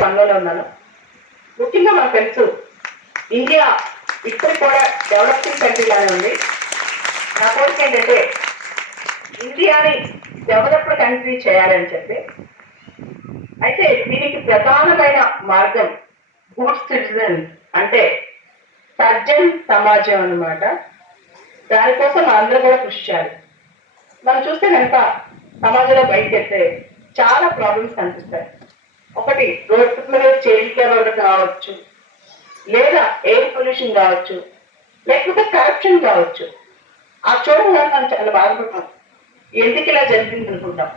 పనిలోనే ఉన్నాను. ముఖ్యంగా మనకు తెలుసు ఇండియా ఇప్పటికి కూడా డెవలపింగ్ కంట్రీలానే ఉంది. నా కోరిక ఏంటంటే ఇండియాని డెవలప్డ్ కంట్రీ చేయాలని చెప్పి. అయితే దీనికి ప్రధానమైన మార్గం గుడ్ సిటిజన్ అంటే సజ్జన్ సమాజం అన్నమాట. దానికోసం అందరూ కూడా కృషి చేయాలి. మనం చూస్తే కనుక సమాజంలో బయటకు వెళ్తే చాలా ప్రాబ్లమ్స్ కనిపిస్తాయి. ఒకటి రోడ్డు మీద చైల్డ్ లేబర్ కావచ్చు, లేదా ఎయిర్ పొల్యూషన్ కావచ్చు, లేకపోతే కరప్షన్ కావచ్చు. ఆ చూడగానే మనం చాలా బాధపడతాం, ఎందుకు ఇలా జరిగింది అనుకుంటాం.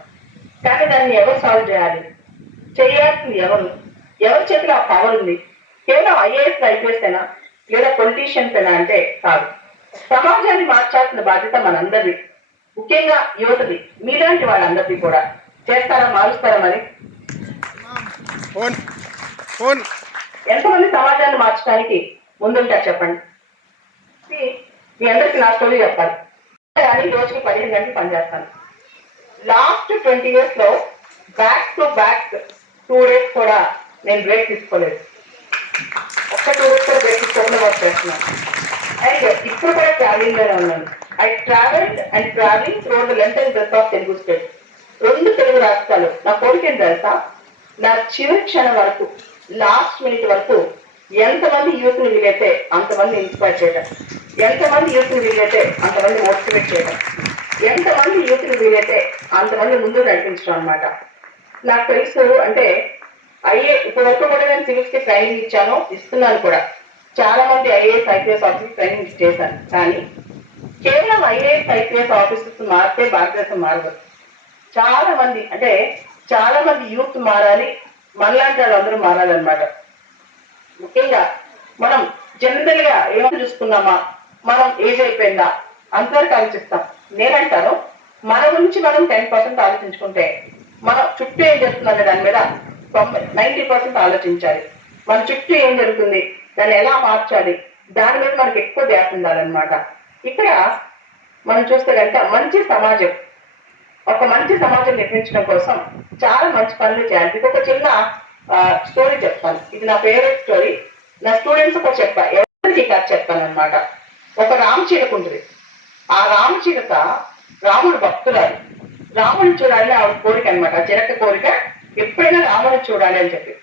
కానీ దాన్ని ఎవరు సాల్వ్ చేయాలి, చేయాల్సింది ఎవరు, ఎవరి చేతిలో ఆ పవర్ ఉంది? కేవలం ఐఏఎస్ ఐపీఎస్ అయినా లేదా పొలిటీషియన్స్ అయినా అంటే కాదు. సమాజాన్ని మార్చాల్సిన బాధ్యత మనందరిది, ముఖ్యంగా యువతది. మీలాంటి వాళ్ళందరిది కూడా. చేస్తారా, మారుస్తారా? మరి ఎంతమంది సమాజాన్ని మార్చడానికి ముందుంటారు చెప్పండి? మీ అందరికి నా స్టోరీ చెప్పాలి. కానీ రోజుకి 15 గంటలు పనిచేస్తాను. లాస్ట్ 20 years లో బ్యాక్ టు బ్యాక్ 2 days కూడా నేను బ్రేక్ తీసుకోలేదు. ఒక్క 2 days కూడా బ్రేక్ తీసుకోకుండా వర్క్ చేస్తున్నాను. అండ్ ఇప్పుడు కూడా ట్రావెలింగ్ లోనే ఉన్నాను. I travelled and travelling through the length and breadth of Telugu state. 2 Telugu రాష్ట్రాలు. నా కోరిక ఏం తెలుసా? నా చివరి క్షణం వరకు, లాస్ట్ మినిట్ వరకు ఎంతమంది యూత్ ని వీలైతే అంతమంది ఇన్స్పైర్ చేయడం, ఎంతమంది యూత్ ని వీలైతే అంతమంది మోటివేట్ చేయడం, ఎంతమంది యూత్ ని వీలైతే అంతమంది ముందు నడిపించడం అనమాట. నాకు తెలుసు. అంటే ఇప్పటి వరకు కూడా నేను సివిల్స్ కి ట్రైనింగ్ ఇచ్చాను, ఇస్తున్నాను కూడా. చాలా మంది ఐఏఎస్ ఐపీఎస్ ఆఫీసర్స్ ట్రైనింగ్ చేశాను. కానీ కేవలం ఐఏఎస్ ఐపీఎస్ ఆఫీసర్స్ మారితే భారతదేశం మారదు. చాలా మంది యూత్ మారాలి, మనలాంటి వాళ్ళందరూ మారాలన్నమాట. ముఖ్యంగా మనం జనరల్ గా ఏమైనా చూసుకున్నామా, మనం ఏజ్ అయిపోయిందా అంతవరకు ఆలోచిస్తాం. నేనంటాను, మన గురించి మనం 10% ఆలోచించుకుంటే మన చుట్టూ ఏం జరుగుతుందనే దాని మీద 90% ఆలోచించాలి. మన చుట్టూ ఏం జరుగుతుంది, దాన్ని ఎలా మార్చాలి, దాని మీద మనకి ఎక్కువ ధ్యాస ఉండాలన్నమాట. ఇక్కడ మనం చూస్తే కనుక ఒక మంచి సమాజం నిర్మించడం కోసం చాలా మంచి పనులు చేయాలి. ఇది ఒక చిన్న స్టోరీ చెప్తాను. ఇది నా ఫేవరెట్ స్టోరీ. నా స్టూడెంట్స్ కూడా ఎవరికి కథ చెప్తాను అనమాట. ఒక రామచిలుక ఉంటుంది. ఆ రామచిలుక రాముడు భక్తురాలు. రాముడిని చూడాలి ఆవిడ కోరిక అనమాట. చిలక కోరిక ఎప్పుడైనా రాముడిని చూడాలి అని చెప్పి.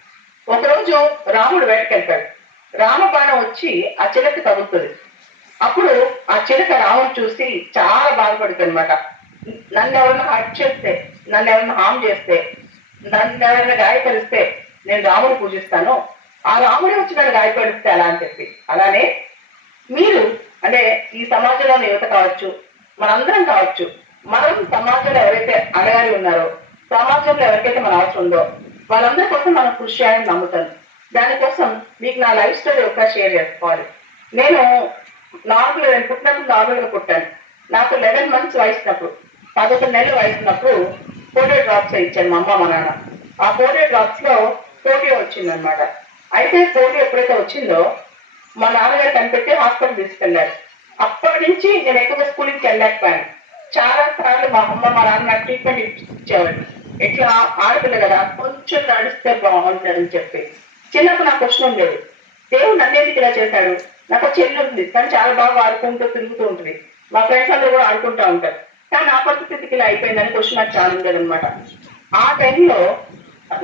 ఒకరోజు రాముడు వేటకెళ్తాడు. రామబాణం వచ్చి ఆ చిలక తగులుతుంది. అప్పుడు ఆ చిలక రాముడు చూసి చాలా బాధపడుతుంది అనమాట. నన్ను ఎవరైనా హర్ట్ చేస్తే, నన్ను ఎవరైనా హామ్ చేస్తే, నన్ను ఎవరైనా గాయపరిస్తే నేను రాముడు పూజిస్తాను, ఆ రాముడే వచ్చి నన్ను గాయపరిస్తే అలా అని చెప్పి. అలానే మీరు అంటే ఈ సమాజంలోని యువత కావచ్చు, మనందరం కావచ్చు, మనం సమాజంలో ఎవరైతే అడగాలి ఉన్నారో, సమాజంలో ఎవరికైతే మన అవసరం ఉందో వాళ్ళందరి కోసం మనం కృషి చేయాలని నమ్ముతాను. దానికోసం మీకు నా లైఫ్ స్టోరీ ఒక షేర్ చేసుకోవాలి. నేను పుట్టినప్పుడు నార్మల్గా పుట్టాను. నాకు 11 months వయసున్నప్పుడు, 11 నెలలు వయసున్నప్పుడు పోలియో డ్రాప్స్ ఇచ్చాను మా అమ్మ మా నాన్న. ఆ పోలియో డ్రాప్స్ లో పోలియో వచ్చిందనమాట. అయితే పోలియో ఎప్పుడైతే వచ్చిందో మా నాన్నగారు కనిపెట్టి హాస్పిటల్ తీసుకెళ్లారు. అప్పటి నుంచి నేను ఎక్కువగా స్కూల్కి వెళ్ళలేకపోయాను. చాలా సార్లు మా అమ్మ మా నాన్న నాకు ట్రీట్మెంట్ ఇచ్చేవాడు. ఎట్లా ఆడపిల్ల కదా, కొంచెం నడిస్తే బాగుంటుందని చెప్పి. చిన్నప్పుడు నాకు క్వశ్చన్ ఉండేది, దేవుడు నన్నేందుకు ఇలా చేశాడు? నాకు చెల్లి ఉంది, కానీ చాలా బాగా ఆడుకుంటూ తిరుగుతూ ఉంటుంది. మా ఫ్రెండ్స్ అందరూ కూడా ఆడుకుంటూ ఉంటారు. కానీ నా పరిస్థితికి ఇలా అయిపోయిందని క్వశ్చన్ నాకు చాలా ఉండేది అనమాట. ఆ టైంలో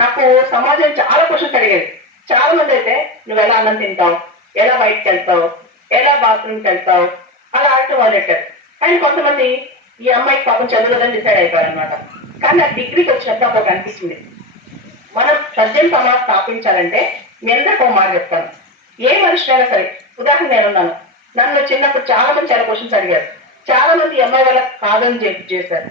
నాకు సమాజం చాలా క్వశ్చన్స్ అడిగేది. చాలా మంది అయితే నువ్వు ఎలా అన్నం తింటావు, ఎలా బయటకు వెళ్తావు, ఎలా బాత్రూమ్కి వెళ్తావు, అలా ఆడటం మొదలెట్టారు. కానీ కొంతమంది ఈ అమ్మాయికి పాపం చదవదని డిసైడ్ అయిపోయారు అనమాట. కానీ నాకు డిగ్రీకి వచ్చినప్పుడు అప్పుడు అనిపించింది, మనం సజ్జన సమాజం స్థాపించాలంటే మీ అందరికీ ఒక మాట చెప్తాను. ఏ మనిషి అయినా సరే, ఉదాహరణ నేనున్నాను, నన్ను చిన్నప్పుడు చాలా మంది చాలా క్వశ్చన్స్ అడిగారు. చాలా మంది అమ్మాయి వాళ్ళకి కాదని చేశారు.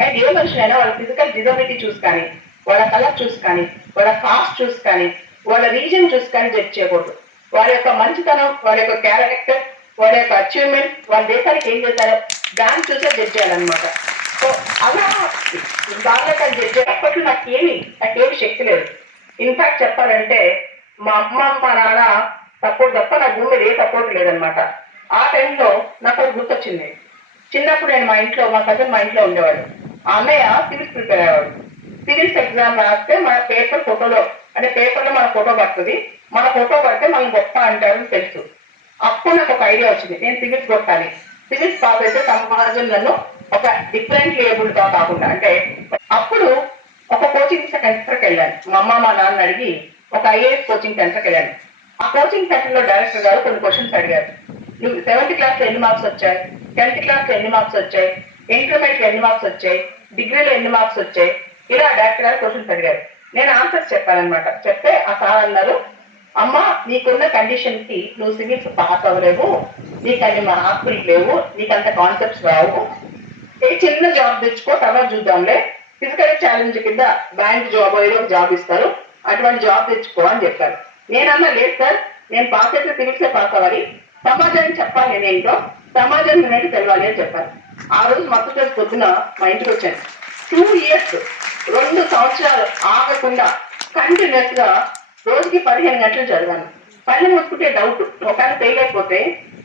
అండ్ ఏ మనిషి అయినా వాళ్ళ ఫిజికల్ డిజబిలిటీ చూసి కానీ, వాళ్ళ కలర్ చూసి కానీ, వాళ్ళ కాస్ట్ చూసి కానీ, వాళ్ళ రీజన్ చూసి కానీ జడ్జ్ చేయకూడదు. వాళ్ళ యొక్క మంచితనం, వాళ్ళ యొక్క క్యారెక్టర్, వాళ్ళ యొక్క అచీవ్మెంట్, వాళ్ళ దేశానికి ఏం చేశారో దాన్ని చూసే జడ్జ్ చేయాలన్నమాట. సో అలా బాగా జడ్జ్ చేయకపోతే నాకేమి శక్తి లేదు. ఇన్ఫాక్ట్ చెప్పాలంటే మా అమ్మ మా నాన్న సపోర్ట్ తప్ప నా భూమి మీద ఏ సపోర్ట్ లేదనమాట. ఆ టైంలో నాకు గుర్తొచ్చింది. చిన్నప్పుడు నేను మా కజిన్ మా ఇంట్లో ఉండేవాడు. ఆ అన్నయ్య సివిల్స్ ప్రిపేర్ అయ్యేవాడు. సివిల్స్ ఎగ్జామ్ రాస్తే మన పేపర్ ఫోటోలో అంటే పేపర్లో మన ఫోటో పడుతుంది, మన ఫోటో పడితే మనం గొప్ప అంటారని తెలుసు. అప్పుడు నాకు ఒక ఐడియా వచ్చింది, నేను సివిల్స్ కొట్టాలి. సివిల్స్ పాస్ అయితే సమాజం నన్ను ఒక డిఫరెంట్ లేబుల్ గా కాకుండా అంటే అప్పుడు ఒక కోచింగ్ సెంటర్కి వెళ్ళాను. మా అమ్మ మా నాన్న అడిగి ఒక ఐఏఎస్ కోచింగ్ సెంటర్కి వెళ్ళాను. ఆ కోచింగ్ సెంటర్ లో డైరెక్టర్ గారు కొన్ని క్వశ్చన్స్ అడిగారు. నువ్వు 7th క్లాస్ లో ఎన్ని మార్క్స్ వచ్చాయి, 10th క్లాస్ లో ఎన్ని మార్క్స్ వచ్చాయి, ఇంటర్మీడియట్ ఎన్ని మార్క్స్ వచ్చాయి, డిగ్రీలో ఎన్ని మార్క్స్ వచ్చాయి, ఇలా డైరెక్టర్ గారు క్వశ్చన్స్ అడిగారు. నేను ఆన్సర్స్ చెప్పానమాట. చెప్తే ఆ సార్ అన్నారు, అమ్మ నీకున్న కండిషన్ కి నువ్వు సివిల్స్ పాస్ అవ్వలేవు, నీకు అన్ని మార్కులు లేవు, నీకు అంత కాన్సెప్ట్స్ రావు, ఏ చిన్న జాబ్ తెచ్చుకో తర్వాత చూద్దాంలే, ఫిజికల్ ఛాలెంజ్ కింద బ్యాంక్ జాబ్ ఏదో ఒక జాబ్ ఇస్తారు, అటువంటి జాబ్ తెచ్చుకో అని చెప్పారు. నేనన్నా లేదు సార్, నేను పాస్ అయితే సివిల్స్ పాస్ అవ్వాలి, సమాజానికి చెప్పాలి, నేనేంటో సమాజానికి నేనైతే తెలవాలి అని చెప్పాను. ఆ రోజు మత్తు చేసి పొద్దున మా ఇంటికి వచ్చాను. 2 years 2 సంవత్సరాలు ఆగకుండా కంటిన్యూస్ గా రోజుకి 15 గంటలు చదివాను. పైన మూసుకుంటే డౌట్, ఒకవేళ ఫెయిల్ అయిపోతే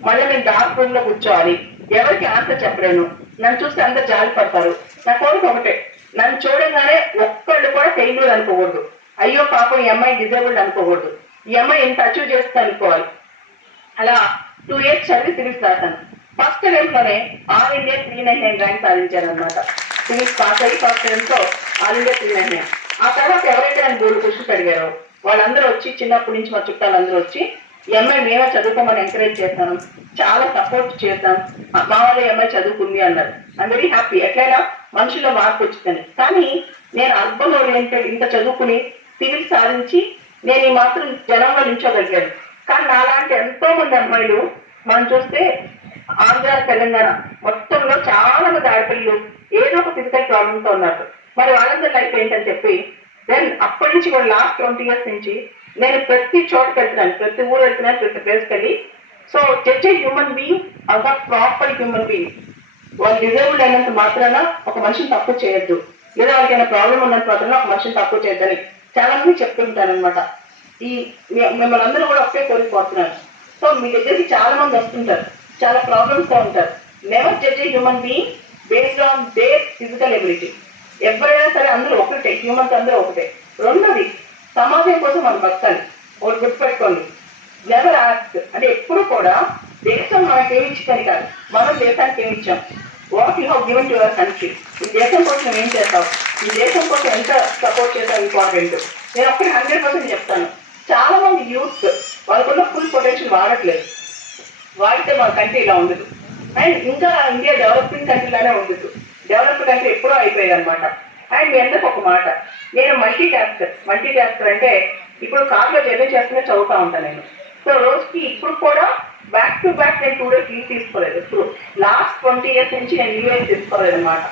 మళ్ళీ నేను డార్క్ రూమ్ లో కూర్చోవాలి, ఎవరికి ఆన్సర్ చెప్పలేను, నన్ను చూస్తే అందరు జాలి పడతారు. నా కోరిక ఒకటే, నన్ను చూడగానే ఒక్కళ్ళు కూడా ఫెయిల్యూర్ అనుకోకూడదు, అయ్యో పాపం ఈ అమ్మాయి డిజేబుల్డ్ అనుకోకూడదు, ఈ అమ్మాయి ఇంత అచీవ్ చేస్తే అనుకోవాలి. అలా 2 years చదివి సివిల్స్ రాశాను. ఫస్ట్ అటెంప్ట్ లోనే ఆల్ ఇండియా 399 ర్యాంక్ సాధించాను అనమాట. సివిల్స్ పాస్ అయ్యి ఫస్ట్ అటెంప్ట్ తో ఆల్ ఇండియా 399. ఆ తర్వాత ఎవరైతే నన్ను 3 క్వశ్చన్స్ అడిగారో వాళ్ళందరూ వచ్చి, చిన్నప్పటి నుంచి మా చుట్టాలందరూ వచ్చి ఈ అమ్మాయి మేమే చదువుకోమని ఎంకరేజ్ చేస్తాను, చాలా సపోర్ట్ చేస్తాం, మా వాళ్ళు ఈ అమ్మాయి చదువుకుంది అన్నారు. I'm very happy. ఎట్లయినా మనుషుల్లో మార్పు వచ్చిందని. కానీ నేను అర్బన్ ఓరియంటెడ్ ఇంత చదువుకుని సివిల్ సాధించి నేను ఈ మాత్రం జనంలో నిల్చోగలిగాను. కానీ నాలాంటి ఎంతో మంది అమ్మాయిలు మనం చూస్తే ఆంధ్ర తెలంగాణ మొత్తంలో చాలా మంది ఆడపిల్లలు ఏదో ఒక ఫిజికల్ ప్రాబ్లంతో ఉన్నారు. మరి వాళ్ళందరి లైఫ్ ఏంటని చెప్పి దెన్ అప్పటి నుంచి కూడా లాస్ట్ 20 years నుంచి నేను ప్రతి చోటుకి వెళ్తున్నాను, ప్రతి ఊరు వెళ్తున్నాను, ప్రతి ప్లేస్కి వెళ్ళి. సో జడ్జ్ హ్యూమన్ బీయింగ్ ఒక ప్రాపర్ హ్యూమన్ బీయింగ్. వాళ్ళు డిజేబుల్డ్ అయినంత మాత్రాన ఒక మనిషిని తప్పు చేయొద్దు, లేదా వాళ్ళకైనా ప్రాబ్లం ఉన్నంత మాత్రాన ఒక మనిషిని తప్పు చేయొద్దని చాలా మంది చెప్తుంటాను అనమాట. ఈ మిమ్మల్ని అందరూ కూడా ఒకే కోరిపోతున్నారు. సో మీ దగ్గరికి చాలా మంది వస్తుంటారు, చాలా ప్రాబ్లమ్స్ తో ఉంటారు. Never judge human being based on their physical ability. ఎవరైనా సరే అందరూ ఒకటే, హ్యూమన్స్ అందరూ ఒకటే. రెండోది, సమాజం కోసం మనం బతకాలి. ఒకటి గుర్తుపెట్టుకోండి, నెవర్ ఆస్క్ అంటే ఎప్పుడు కూడా దేశం మనకి ఏమి ఇచ్చిందని కాదు, మనం దేశానికి ఏమి ఇచ్చాం, what you have given to your country. ఈ దేశం కోసం ఏం చేస్తావు, ఈ దేశం కోసం ఎంత సపోర్ట్ చేస్తావు ఇంపార్టెంట్. నేను ఒక్కటి 100% చెప్తాను, చాలా మంది యూత్ వాళ్ళకున్న ఫుల్ పొటెన్షియల్ వాడట్లేదు. వాడితే మన కంట్రీ ఇలా ఉండదు, అండ్ ఇంకా ఇండియా డెవలపింగ్ కంట్రీలానే ఉండదు. డెవలప్డ్ కంట్రీ ఎప్పుడో అయిపోయేది అనమాట. అండ్ మీ అందరికి ఒక మాట, నేను మల్టీ టాస్కర్ అంటే ఇప్పుడు కార్లో జర్నీ చేస్తూనే చదువుతా ఉంటాను నేను. సో రోజుకి ఇప్పుడు కూడా బ్యాక్ టు బ్యాక్ నేను 2 days లీవ్ తీసుకోలేదు. ఇప్పుడు లాస్ట్ 20 years నుంచి నేను లీవ్ అయితే తీసుకోలేదు అనమాట.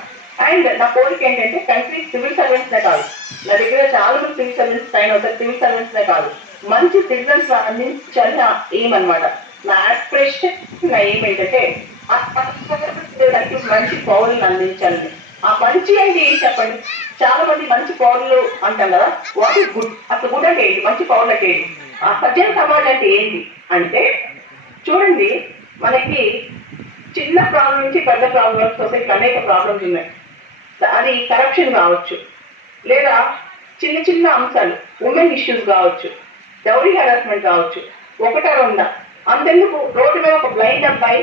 అండ్ నా కోరిక ఏంటంటే కంట్రీ సివిల్ సర్వెంట్స్నే కాదు, నా దగ్గర చాలా మంది సివిల్ సర్వెంట్స్ సైన్ అవుతారు, సివిల్ సర్వెంట్స్నే కాదు మంచి సిటిజన్స్ అందించాలని నా ఎయిమ్ అనమాట. నా ఆస్పిరేషన్, నా ఎయిమ్ ఏంటంటే మంచి పౌరులను అందించాలని. ఆ మంచి అంటే ఏంటి చెప్పండి? చాలా మంది మంచి పౌరులు అంటాం కదా, వాట్ ఈస్ గుడ్? అసలు గుడ్ అంటే ఏంటి, మంచి పౌరులు అంటే ఏంటి, ఆ సజ్జన సమాజం అంటే ఏంటి అంటే చూడండి, మనకి చిన్న ప్రాబ్లం నుంచి పెద్ద ప్రాబ్లం వరకు సొసైటీలో అనేక ప్రాబ్లమ్స్ ఉన్నాయి. అది కరప్షన్ కావచ్చు, లేదా చిన్న చిన్న అంశాలు ఉమెన్ ఇష్యూస్ కావచ్చు, డౌరీ హెరాస్మెంట్ కావచ్చు, ఒకటా రెండా. అంతెందుకు రోడ్డు మీద ఒక బ్లైండ్ అబ్బాయి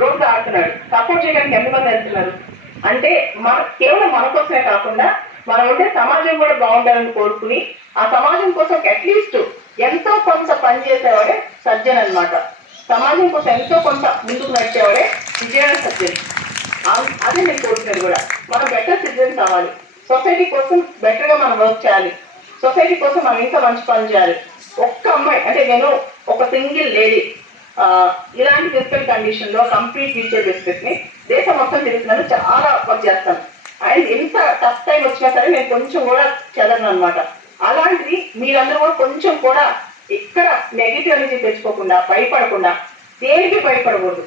రోడ్డు ఆడుతున్నాడు, సపోర్ట్ చేయడానికి ఎంతమంది వెళ్తున్నారు అంటే కేవలం మన కోసమే కాకుండా మనం ఉండే సమాజం కూడా బాగుండాలని కోరుకుని ఆ సమాజం కోసం అట్లీస్ట్ ఎంతో కొంత పనిచేసేవాడే సజ్జన్ అనమాట. సమాజం కోసం ఎంతో కొంత ముందుకు నడిచేవాడే విజయవాడ సజ్జన్. అదే నేను కోరుకునేది కూడా, మనం బెటర్ సిటిజన్స్ అవ్వాలి, సొసైటీ కోసం బెటర్గా మనం వర్క్ చేయాలి, సొసైటీ కోసం మనం ఇంకా మంచి పని చేయాలి. ఒక్క అమ్మాయి అంటే నేను ఒక సింగిల్ లేడీ ఇలాంటి ఫిజికల్ కండిషన్ లో కంప్లీట్ ఫ్యూచర్ డిస్ట్రిక్ట్ ని దేశం మొత్తం తిరుగుతున్నాను, చాలా వర్క్ చేస్తాను. అండ్ ఎంత టఫ్ టైం వచ్చినా సరే నేను కొంచెం కూడా చదవను అనమాట. అలాంటిది మీరందరూ కూడా కొంచెం కూడా ఇక్కడ నెగిటివ్ అనేది తెచ్చుకోకుండా, భయపడకుండా, దేనికి భయపడకూడదు.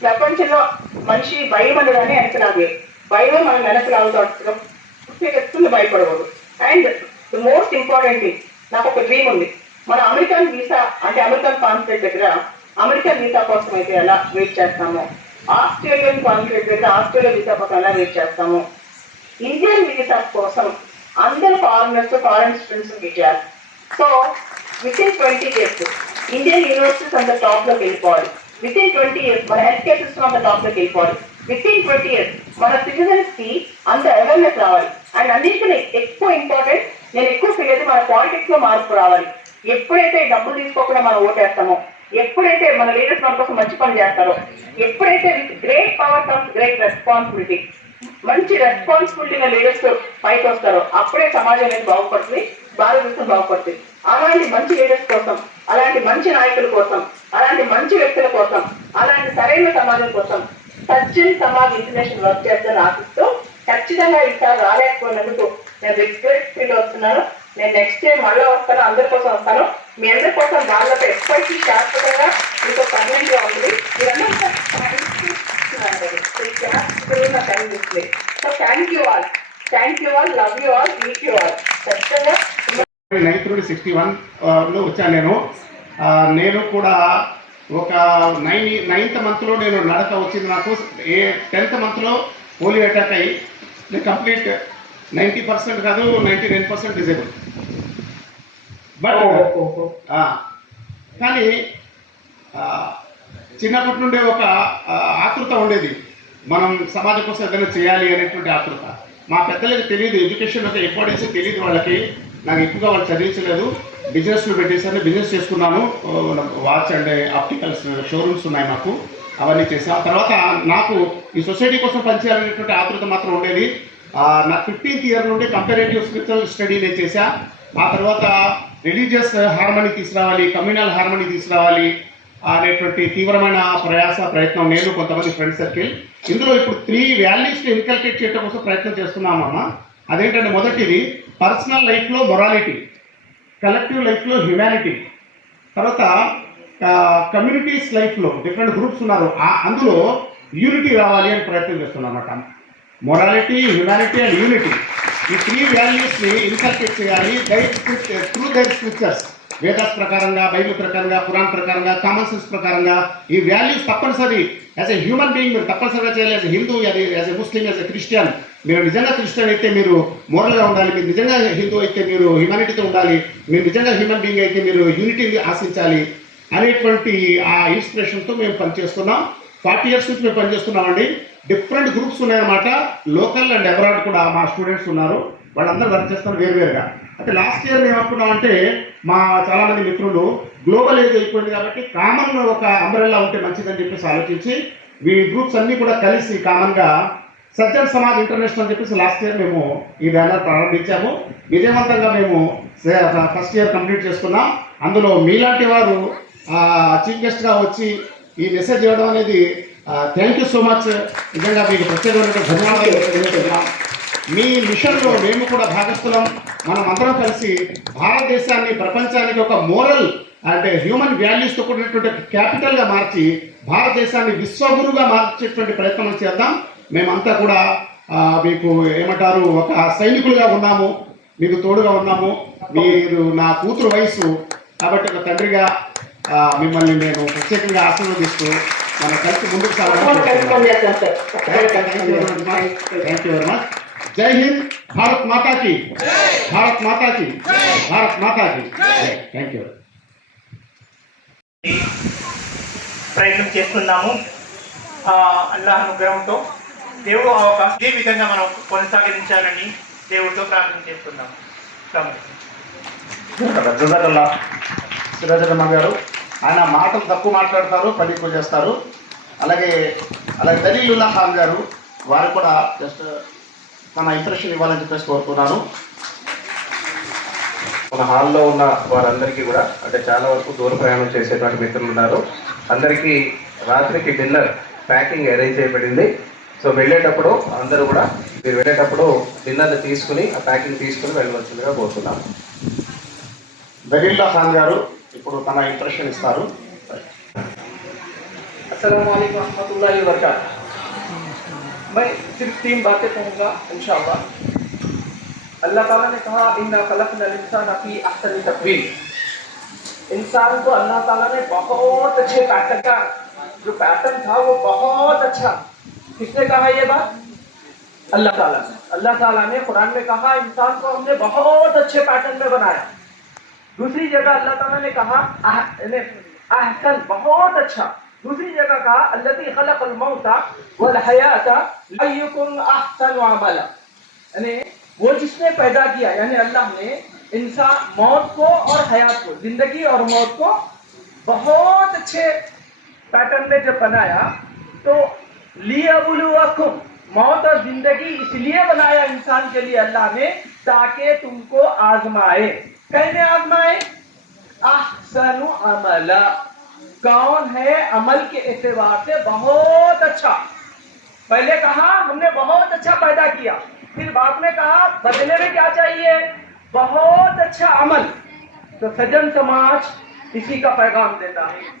ప్రపంచంలో మనిషి భయం అనేదాన్ని వెనక లాగే, భయమే మనం వెనక లాగుతూ భయపడకూడదు. అండ్ మోస్ట్ ఇంపార్టెంట్ థింగ్, నాకు ఒక డ్రీమ్ ఉంది. మన అమెరికన్ వీసా అంటే అమెరికన్ కాన్సులేట్ దగ్గర అమెరికన్ వీసా కోసం అయితే ఎలా వెయిట్ చేస్తాము, ఆస్ట్రేలియన్ కాన్సులేట్ దగ్గర ఆస్ట్రేలియా వీసా కోసం ఎలా వెయిట్ చేస్తాము, ఇండియన్ వీసా కోసం అందరు ఫారెన్ స్టూడెంట్స్ మీట్ చేయాలి. So within 20 years Indian universities అంత టాప్ లోకి వెళ్ళిపోవాలి. వితిన్ 20 ఇయర్స్ మన హెల్త్ కేర్ సిస్టమ్ అంత టాప్ లోకి వెళ్ళిపోవాలి. వితిన్ 20 ఇయర్స్ మన సిటిజన్స్ కి అంత అవేర్నెస్ రావాలి. అండ్ అన్నింటినీ ఎక్కువ ఇంపార్టెంట్, నేను ఎక్కువ ఫీల్ అయితే మన పాలిటిక్స్ లో మార్పు రావాలి. ఎప్పుడైతే డబ్బులు తీసుకోకుండా మనం ఓటేస్తామో, ఎప్పుడైతే మన లీడర్స్ మన కోసం మంచి పని చేస్తారో, ఎప్పుడైతే with great power comes great responsibility, మంచి రెస్పాన్సిబిలిటీగా లీడర్స్ పైకి వస్తారో అప్పుడే సమాజం అనేది బాగుపడుతుంది, భారతదేశం బాగుపడుతుంది. అలాంటి మంచి లీడర్స్ కోసం, అలాంటి మంచి నాయకుల కోసం, అలాంటి మంచి వ్యక్తుల కోసం, అలాంటి సరైన సమాజం కోసం సజ్జన్ సమాజ్ ఇంటర్నేషనల్ వర్క్ చేస్తాను ఆశిస్తూ, ఖచ్చితంగా ఈసారి రాలేకపోయినందుకు నేను రిగ్రెట్ ఫీల్ వస్తున్నాను. నేను నెక్స్ట్ టైం మళ్ళీ వస్తాను, అందరి కోసం వస్తాను. మీ అందరి కోసం దానిలో ఎప్పటికీ శాశ్వతంగా మీతో పర్మనెంట్ గా ఉంటుంది. మీరందరూ so thank you all, love you all, meet you all. ఖచ్చితంగా 1961 వచ్చాను నేను. నేను కూడా ఒక 9th మంత్లో నేను నడక వచ్చింది నాకు. 10th మంత్లో పోలియో అటాక్ అయ్యి నేను కంప్లీట్ 90% కాదు 99% డిజేబుల్. బట్ కానీ చిన్నప్పటి నుండే ఒక ఆతృత ఉండేది, మనం సమాజం కోసం ఏదైనా చేయాలి అనేటువంటి ఆతృత. మా పెద్దలకు తెలియదు, ఎడ్యుకేషన్ యొక్క ఇంపార్టెన్స్ తెలియదు వాళ్ళకి. నాకు ఎక్కువగా వాళ్ళు చదివించలేదు. బిజినెస్లో పెట్టేసరికి బిజినెస్ చేసుకున్నాను. వాచ్ అండ్ ఆప్టికల్స్ షోరూమ్స్ ఉన్నాయి మాకు, అవన్నీ చేసాం. తర్వాత నాకు ఈ సొసైటీ కోసం పనిచేయాలనేటువంటి ఆతృత మాత్రం ఉండేది. నాకు 15th ఇయర్ నుండి కంపారేటివ్ స్పిరిచువల్ స్టడీ నేను చేశా. ఆ తర్వాత రిలీజియస్ హార్మనీ తీసుకురావాలి, కమ్యూనల్ హార్మనీ తీసుకురావాలి అనేటువంటి తీవ్రమైన ప్రయత్నం నేను, కొంతమంది ఫ్రెండ్ సర్కిల్. ఇందులో ఇప్పుడు 3 వాల్యూస్ని ఇన్కల్కేట్ చేయడం కోసం ప్రయత్నం చేస్తున్నామమ్మా. అదేంటంటే, మొదటిది పర్సనల్ లైఫ్లో మొరాలిటీ, కలెక్టివ్ లైఫ్లో హ్యుమానిటీ, తర్వాత కమ్యూనిటీస్ లైఫ్లో డిఫరెంట్ గ్రూప్స్ ఉన్నారు, అందులో యూనిటీ రావాలి అని ప్రయత్నం చేస్తున్నాం అన్నమాట. మొరాలిటీ, హ్యుమానిటీ అండ్ యూనిటీ, ఈ 3 వాల్యూస్ని ఇన్కల్కేట్ చేయాలి త్రూ దైర్ స్క్రిప్చర్స్. వేదాస్ ప్రకారంగా, బైబిల్ ప్రకారంగా, ఖురాన్ ప్రకారంగా, కామన్ సెన్స్ ప్రకారంగా ఈ వాల్యూస్ తప్పనిసరి యాజ్ ఎ హ్యూమన్ బీయింగ్ మీరు తప్పనిసరిగా చేయాలి. As a Hindu, as a Muslim, as a Christian. మీరు నిజంగా క్రిస్టియన్ అయితే మీరు మోరల్గా ఉండాలి, మీరు నిజంగా హిందూ అయితే మీరు హ్యుమానిటీతో ఉండాలి, మీరు నిజంగా హ్యూమన్ బీయింగ్ అయితే మీరు యూనిటీని ఆశించాలి అనేటువంటి ఆ ఇన్స్పిరేషన్తో మేము పనిచేస్తున్నాం. 40 years నుంచి మేము పనిచేస్తున్నామండి. డిఫరెంట్ గ్రూప్స్ ఉన్నాయన్నమాట, లోకల్ అండ్ అబ్రాడ్ కూడా మా స్టూడెంట్స్ ఉన్నారు. వాళ్ళందరూ వర్క్ చేస్తారు వేరువేరుగా. అయితే లాస్ట్ ఇయర్ మేము అనుకున్నామంటే, మా చాలామంది మిత్రులు గ్లోబల్ ఏజ్ అయిపోయింది కాబట్టి కామన్ ఒక అంబ్రెల్లా ఉంటే మంచిదని చెప్పేసి ఆలోచించి ఈ గ్రూప్స్ అన్నీ కూడా కలిసి కామన్గా సజ్జన్ సమాజ్ ఇంటర్నేషనల్ అని చెప్పేసి లాస్ట్ ఇయర్ మేము ఈ బ్యానర్ ప్రారంభించాము. విజయవంతంగా మేము ఫస్ట్ ఇయర్ కంప్లీట్ చేసుకున్నాం. అందులో మీలాంటి వారు చీఫ్ గెస్ట్గా వచ్చి ఈ మెసేజ్ ఇవ్వడం అనేది థ్యాంక్ యూ సో మచ్. నిజంగా మీకు ప్రత్యేకమైన ధన్యవాదాలు తెలియజేస్తున్నాం. మీ మిషన్లో మేము కూడా భాగస్థులం. మనం అందరం కలిసి భారతదేశాన్ని ప్రపంచానికి ఒక మోరల్ అంటే హ్యూమన్ వాల్యూస్తో కూడినటువంటి క్యాపిటల్గా మార్చి భారతదేశాన్ని విశ్వగురుగా మార్చేటువంటి ప్రయత్నం చేద్దాం. మేమంతా కూడా మీకు ఏమంటారు, ఒక సైనికులుగా ఉన్నాము, మీకు తోడుగా ఉన్నాము. మీరు నా కూతురు వయసు కాబట్టి ఒక తండ్రిగా మిమ్మల్ని నేను ప్రత్యేకంగా ఆశీర్వదిస్తూ మన కలిసి ముందుకు సాగడానికి. Thank you very much. జై హింద్. భారత్ మాతాకి, భారత్ మాతాకి, భారత్ మాతాకి. Thank you. ప్రయత్నం చేస్తున్నాము అల్లాహ్ అనుగ్రహంతో. దేవుడు అవకాశం ఇదే విధంగా మనం కొనసాగించాలని దేవుడితో ప్రార్థన చేస్తున్నాము. సిరాజమ్మ గారు, ఆయన మాటలు తక్కువ మాట్లాడతారు, పని ఎక్కువ చేస్తారు. అలాగే దలీలుల్లా ఖాన్ గారు, వారు కూడా జస్ట్ తన ఇంప్రెషన్ ఇవ్వాలని చెప్పేసి కోరుతున్నాను. మన హాల్లో ఉన్న వారందరికీ కూడా, అంటే చాలా వరకు దూర ప్రయాణం చేసేటువంటి మిత్రులు ఉన్నారు, అందరికీ రాత్రికి డిన్నర్ ప్యాకింగ్ అరేంజ్ చేయబడింది. సో వెళ్ళేటప్పుడు అందరూ కూడా మీరు వెళ్ళేటప్పుడు డిన్నర్ని తీసుకుని ఆ ప్యాకింగ్ తీసుకుని వెళ్ళవలసిందిగా కోరుతున్నాం. దలీలుల్లా ఖాన్ గారు ఇప్పుడు తన ఇంప్రెషన్ ఇస్తారు. अस्सलाम वालेकुम रहमतुल्लाहि व बरकातहू। मैं सिर्फ 3 बातें कहूँगा इंशाअल्लाह। अल्लाह ताला ने कहा इन्ना खलक़नल इंसाना फी अहसनि तक़वीम। इंसान को अल्लाह ताला ने बहुत अच्छे पैटर्न का जो पैटर्न था वो बहुत अच्छा। किसने कहा ये बात? अल्लाह ताला ने कुरान में कहा इंसान को हमने बहुत अच्छे पैटर्न में बनाया। दूसरी जगह अल्लाह ताला ने कहा अहसन, बहुत अच्छा। दूसरी जगह कहा अल्लज़ी खलक़ल मौता वल हयाता लियकुम अहसनु अमला, यानी वो जिसने पैदा किया, यानी अल्लाह ने इंसान मौत को और हयात को, जिंदगी और मौत को बहुत अच्छे पैटर्न में जब बनाया तो लियबलुवकुम, मौत और जिंदगी इसलिए बनाया इंसान के लिए अल्लाह ने ताकि तुमको आजमाए। कहने आजमाए अहसनु अमला, कौन है अमल के एतबार से बहुत अच्छा। पहले कहा हमने बहुत अच्छा पैदा किया, फिर बाद में कहा बदले में क्या चाहिए, बहुत अच्छा अमल। तो सज्जन समाज इसी का पैगाम देता है।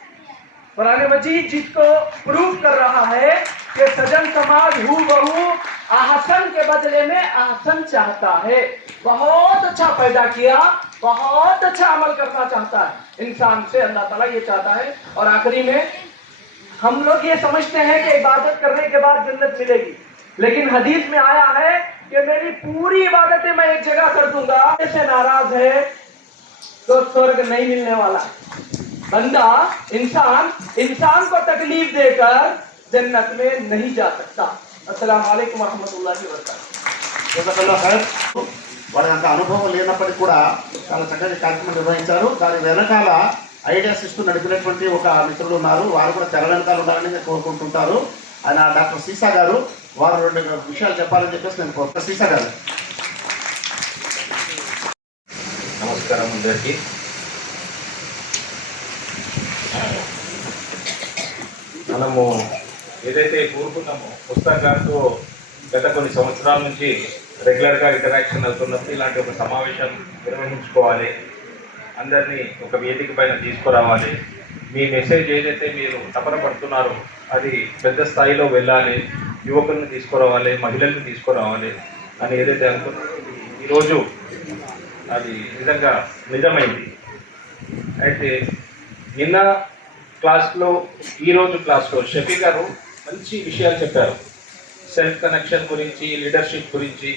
कुरान मजीद जिसको प्रूव कर रहा है कि सज्जन समाज हूबहू अहसन के बदले में अहसन चाहता है, बहुत अच्छा पैदा किया, बहुत अच्छा अमल करना चाहता है इंसान से, अल्लाह ताला ये चाहता है। और आखिरी में हम लोग ये समझते हैं कि इबादत करने के बाद जन्नत मिलेगी, लेकिन हदीस में आया है कि मेरी पूरी इबादतें मैं एक जगह कर दूंगा, ऐसे नाराज है तो स्वर्ग नहीं मिलने वाला। बंदा इंसान को तकलीफ देकर जन्नत में नहीं जा सकता। अस्सलाम वालेकुम रहमतुल्लाहि व बरकातुहू। వారికి అంత అనుభవం లేనప్పటికీ కూడా చాలా చక్కగా కార్యక్రమం నిర్వహించారు. దాని వెనకాల ఐడియాస్ ఇస్తూ నడిపినటువంటి ఒక మిత్రులు ఉన్నారు, వారు కూడా తెర వెనకాల ఉండాలని నేను కోరుకుంటుంటారు. ఆయన డాక్టర్ సీసా గారు, వారు 2 విషయాలు చెప్పాలని చెప్పేసి నేను కోరుతాను. సీసా గారు. నమస్కారం అందరికీ. మనము ఏదైతే కోరుకున్నామో పుస్తక్ గారితో గత కొన్ని సంవత్సరాల నుంచి రెగ్యులర్గా ఇంటరాక్షన్ అవుతున్నప్పుడు ఇలాంటి ఒక సమావేశం నిర్వహించుకోవాలి, అందరినీ ఒక వేదిక పైన తీసుకురావాలి, మీ మెసేజ్ ఏదైతే మీరు తపన పడుతున్నారో అది పెద్ద స్థాయిలో వెళ్ళాలి, యువకులను తీసుకురావాలి, మహిళలను తీసుకురావాలి అని ఏదైతే అనుకున్నారో ఈరోజు అది నిజంగా నిజమైంది. అయితే నిన్న క్లాస్లో, ఈరోజు క్లాస్లో షఫీ గారు మంచి విషయాలు చెప్పారు, సెల్ఫ్ కనెక్షన్ గురించి, లీడర్షిప్ గురించి.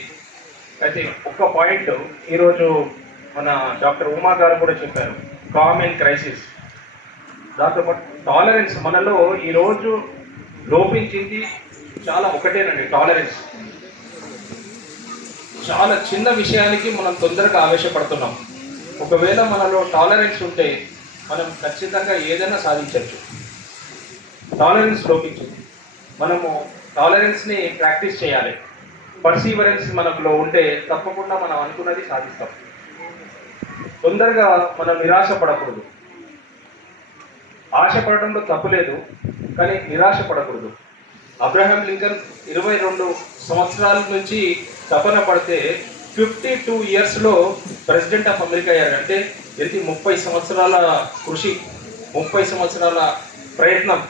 అయితే ఒక్క పాయింట్ ఈరోజు మన డాక్టర్ ఉమా గారు కూడా చెప్పారు, కామన్ క్రైసిస్. దాంతో పాటు టాలరెన్స్ మనలో ఈరోజు లోపించింది చాలా ఒకటేనండి, టాలరెన్స్. చాలా చిన్న విషయానికి మనం తొందరగా ఆవేశపడుతున్నాం. ఒకవేళ మనలో టాలరెన్స్ ఉంటే మనం ఖచ్చితంగా ఏదైనా సాధించవచ్చు. టాలరెన్స్ లోపించింది, మనము టాలరెన్స్ని ప్రాక్టీస్ చేయాలి. పర్సీవరెన్స్ మనలో ఉంటే తప్పకుండా మనం అనుకున్నది సాధిస్తాం. తొందరగా మనం నిరాశ పడకూడదు. ఆశపడడంలో తప్పులేదు, కానీ నిరాశ పడకూడదు. అబ్రహాం లింకన్ 22 సంవత్సరాల నుంచి తపన పడితే 52 ఇయర్స్లో ప్రెసిడెంట్ ఆఫ్ అమెరికా అయ్యారు. అంటే ఇది 30 సంవత్సరాల కృషి, 30 సంవత్సరాల ప్రయత్నం.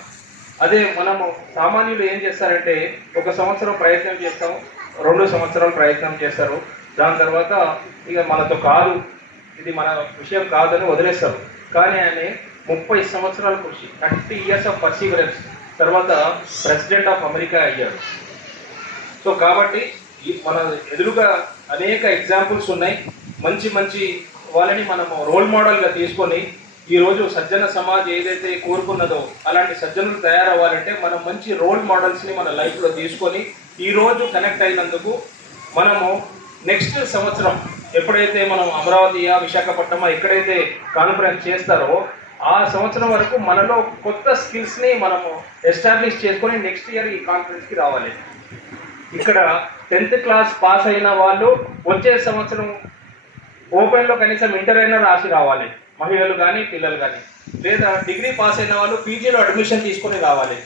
అదే మనము సామాన్యులు ఏం చేస్తారంటే 1 సంవత్సరం ప్రయత్నం చేస్తాం, 2 సంవత్సరాలు ప్రయత్నం చేస్తారు, దాని తర్వాత ఇక మనతో కాదు, ఇది మన విషయం కాదని వదిలేస్తారు. కానీ ఆయన 30 సంవత్సరాల కృషి, 30 ఇయర్స్ ఆఫ్ పర్సీవరెన్స్ తర్వాత ప్రెసిడెంట్ ఆఫ్ అమెరికా అయ్యారు. సో కాబట్టి మన ఎదురుగా అనేక ఎగ్జాంపుల్స్ ఉన్నాయి. మంచి మంచి వాళ్ళని మనము రోల్ మోడల్గా తీసుకొని ఈరోజు సజ్జన సమాజ్ ఏదైతే కోరుకున్నదో అలాంటి సజ్జనులు తయారవ్వాలంటే మనం మంచి రోల్ మోడల్స్ని మన లైఫ్లో తీసుకొని ఈరోజు కనెక్ట్ అయినందుకు మనము నెక్స్ట్ సంవత్సరం ఎప్పుడైతే మనం అమరావతియా విశాఖపట్నమా ఎక్కడైతే కాన్ఫరెన్స్ చేస్తారో ఆ సంవత్సరం వరకు మనలో కొత్త స్కిల్స్ని మనము ఎస్టాబ్లిష్ చేసుకొని నెక్స్ట్ ఇయర్ ఈ కాన్ఫరెన్స్కి రావాలి. ఇక్కడ 10th క్లాస్ పాస్ అయిన వాళ్ళు వచ్చే సంవత్సరం ఓపెన్లో కనీసం ఇంటర్ అయినా రాసి రావాలి, మహిళలు కానీ పిల్లలు కానీ. లేదా డిగ్రీ పాస్ అయిన వాళ్ళు పీజీలో అడ్మిషన్ తీసుకొని రావాలి,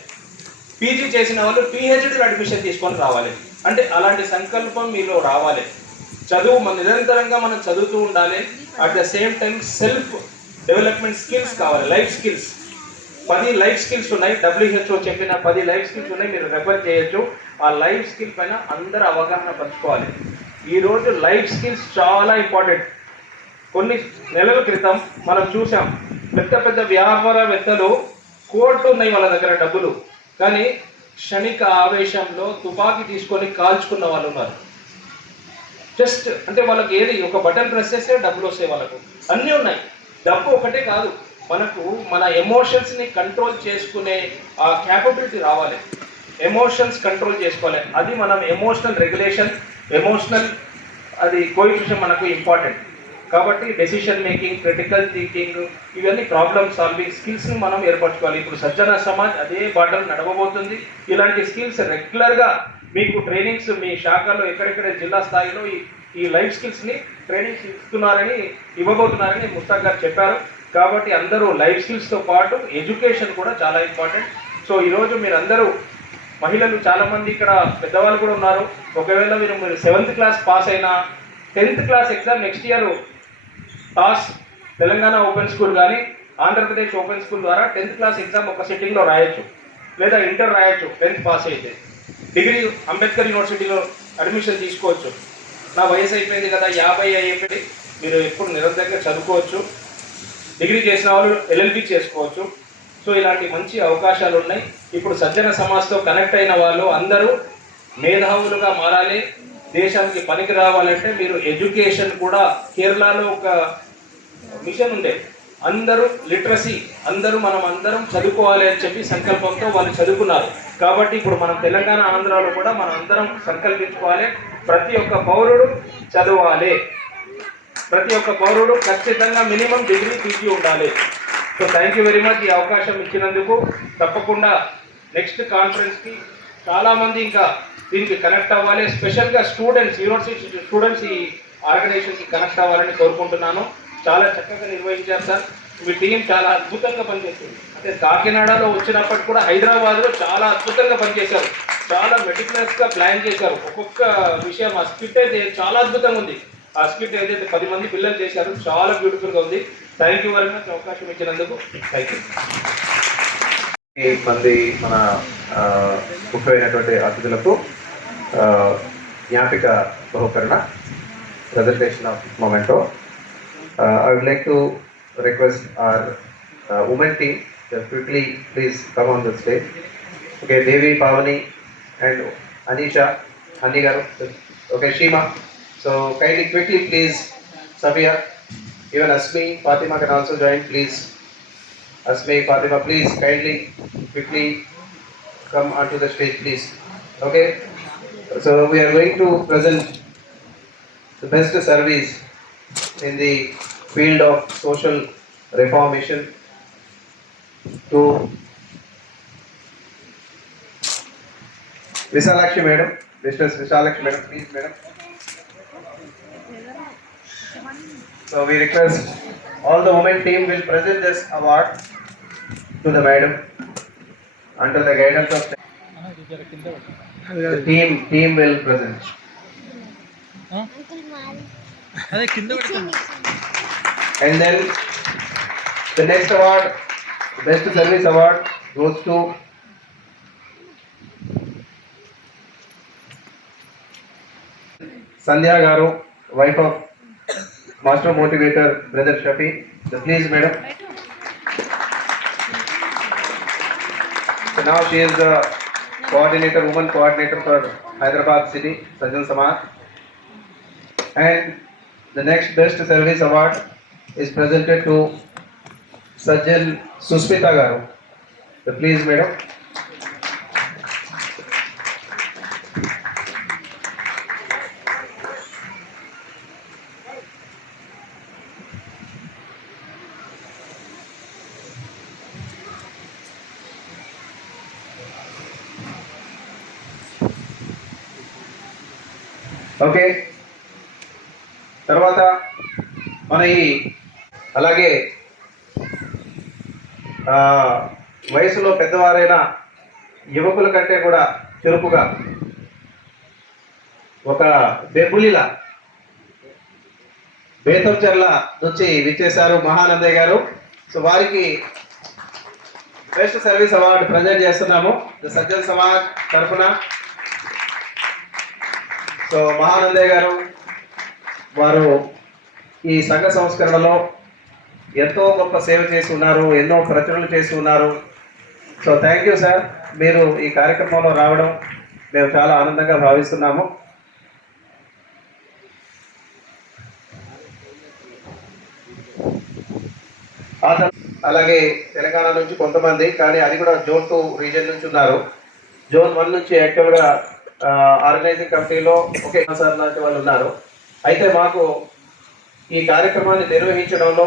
పీజీ చేసిన వాళ్ళు పిహెచ్డీలో అడ్మిషన్ తీసుకొని రావాలి. అంటే అలాంటి సంకల్పం మీలో రావాలి. చదువు నిరంతరంగా మనం చదువుతూ ఉండాలి. At the same time self development skills కావాలి, లైఫ్ స్కిల్స్. 10 లైఫ్ స్కిల్స్ ఉన్నాయి, WHO చెప్పిన 10 లైఫ్ స్కిల్స్ ఉన్నాయి, మీరు రెఫర్ చేయొచ్చు. ఆ లైఫ్ స్కిల్ పైన అందరూ అవగాహన పంచుకోవాలి. ఈరోజు లైఫ్ స్కిల్స్ చాలా ఇంపార్టెంట్. కొన్ని నెలల క్రితం మనం చూసాం, పెద్ద పెద్ద వ్యాపారవేత్తలు కోట్లు ఉన్నాయి వాళ్ళ దగ్గర డబ్బులు, కానీ క్షణిక ఆవేశంలో తుపాకీ తీసుకొని కాల్చుకున్న వాళ్ళు ఉన్నారు. జస్ట్ అంటే వాళ్ళకి ఏది ఒక బటన్ ప్రెస్ చేస్తే డబ్బులు వస్తాయి, వాళ్ళకు అన్నీ ఉన్నాయి. డబ్బు ఒకటే కాదు, మనకు మన ఎమోషన్స్ని కంట్రోల్ చేసుకునే ఆ క్యాపబిలిటీ రావాలి. ఎమోషన్స్ కంట్రోల్ చేసుకోవాలి. అది మనం ఎమోషనల్ రెగ్యులేషన్, ఎమోషనల్ అది కోఎఫిషియెంట్ మనకు ఇంపార్టెంట్. కాబట్టి డెసిషన్ మేకింగ్, క్రిటికల్ థింకింగ్, ఇవన్నీ ప్రాబ్లమ్ సాల్వింగ్ స్కిల్స్ని మనం ఏర్పరచుకోవాలి. ఇప్పుడు సజ్జన సమాజ్ అదే బాటలు నడవబోతుంది. ఇలాంటి స్కిల్స్ రెగ్యులర్గా మీకు ట్రైనింగ్స్ మీ శాఖలో ఎక్కడెక్కడ జిల్లా స్థాయిలో ఈ లైఫ్ స్కిల్స్ని ట్రైనింగ్స్ ఇవ్వబోతున్నారని ముస్తాక్ గారు చెప్పారు. కాబట్టి అందరూ లైఫ్ స్కిల్స్తో పాటు ఎడ్యుకేషన్ కూడా చాలా ఇంపార్టెంట్. సో ఈరోజు మీరు అందరూ మహిళలు చాలామంది ఇక్కడ పెద్దవాళ్ళు కూడా ఉన్నారు. ఒకవేళ మీరు 7th క్లాస్ పాస్ అయినా 10th class exam next year toss Telangana open school కానీ ఆంధ్రప్రదేశ్ ఓపెన్ స్కూల్ ద్వారా 10th క్లాస్ ఎగ్జామ్ ఒక సిట్టింగ్లో రాయొచ్చు, లేదా ఇంటర్ రాయొచ్చు 10th పాస్ అయితే. డిగ్రీ అంబేద్కర్ యూనివర్సిటీలో అడ్మిషన్ తీసుకోవచ్చు. నా వయసు అయిపోయింది కదా, 50 అయిపోయింది, మీరు ఎప్పుడు నిరంతరంగా చదువుకోవచ్చు. డిగ్రీ చేసిన వాళ్ళు LLB చేసుకోవచ్చు. సో ఇలాంటి మంచి అవకాశాలు ఉన్నాయి. ఇప్పుడు సజ్జన సమాజ్తో కనెక్ట్ అయిన వాళ్ళు అందరూ మేధావులుగా మారాలి, దేశానికి పనికి రావాలంటే మీరు ఎడ్యుకేషన్ కూడా కేరళలో ఒక మిషన్ ఉండే, అందరూ లిటరసీ, మనం అందరం చదువుకోవాలి అని చెప్పి సంకల్పంతో వాళ్ళు చదువుకున్నారు. కాబట్టి ఇప్పుడు మనం తెలంగాణ ఆంధ్రాలో కూడా మనం అందరం సంకల్పించుకోవాలి, ప్రతి ఒక్క పౌరుడు చదవాలి, ప్రతి ఒక్క పౌరుడు ఖచ్చితంగా మినిమం డిగ్రీ PG ఉండాలి. So thank you very much ఈ అవకాశం ఇచ్చినందుకు. తప్పకుండా నెక్స్ట్ కాన్ఫరెన్స్కి చాలామంది ఇంకా దీనికి కనెక్ట్ అవ్వాలి. స్పెషల్గా స్టూడెంట్స్, యూనివర్సిటీ స్టూడెంట్స్ ఈ ఆర్గనైజేషన్కి కనెక్ట్ అవ్వాలని కోరుకుంటున్నాను. చాలా చక్కగా నిర్వహించారు సార్. మీ టీం చాలా అద్భుతంగా పనిచేస్తుంది. అంటే కాకినాడలో వచ్చినప్పటికి కూడా హైదరాబాద్లో చాలా అద్భుతంగా పనిచేశారు. చాలా మెటిక్యులస్గా ప్లాన్ చేశారు. ఒక్కొక్క విషయం ఆ స్కిట్ అయితే చాలా అద్భుతంగా ఉంది. ఆ స్కిట్ ఏదైతే 10 మంది పిల్లలు చేశారు, చాలా బ్యూటిఫుల్గా ఉంది. థ్యాంక్ యూ వెరీ మచ్ అవకాశం ఇచ్చినందుకు. Thank you. మంది మన ముఖ్యమైనటువంటి అతిథులకు జ్ఞాపిక బహుకరణ presentation of Momento. I would like to request our women team to quickly please come on the stage. Okay, Devi, Pavani and Anisha, Anni garu. Okay, Shima. So kindly quickly please, Safia, even Asmi, Fatima can also join please. Asmi, Fatima, please kindly quickly come onto the stage please. Okay, so we are going to present the best service in the field of social reformation to Visalakshi madam, Mrs. Visalakshi madam, please madam. So we request all the women team will present this award to the madam under the guidance of the team will present. And then the next award, best service award, goes to Sandhya Garu, wife of Master Motivator Brother Shafi. So please madam. So now she is the coordinator, woman coordinator for Hyderabad City, Sajjan Samaj. And the next best service award is presented to Sajjan Susmita Garu. So please madam. Okay, తర్వాత మన ఈ అలాగే వయసులో పెద్దవారైన యువకుల కంటే కూడా చురుకుగా ఒక బెబ్బులిలా బేతంచెర్ల నుంచి విచ్చేశారు మహానందయ్య గారు. సో వారికి బెస్ట్ సర్వీస్ అవార్డు ప్రజెంట్ చేస్తున్నాము సజ్జన్ సమాజ్ తరఫున. సో మహానందయ్య గారు వారు ఈ సంఘ సంస్కరణలో ఎంతో గొప్ప సేవ చేసి ఉన్నారు, ఎన్నో ప్రచురణలు చేసి ఉన్నారు. So thank you sir. మీరు ఈ కార్యక్రమంలో రావడం మేము చాలా ఆనందంగా భావిస్తున్నాము. అలాగే తెలంగాణ నుంచి కొంతమంది, కానీ అది కూడా జోన్ 2 రీజియన్ నుంచి ఉన్నారు. జోన్ 1 నుంచి యాక్చువల్గా ఆర్గనైజింగ్ కమిటీలో ఒకే సార్ లాంటి వాళ్ళు ఉన్నారు. అయితే మాకు ఈ కార్యక్రమాన్ని నిర్వహించడంలో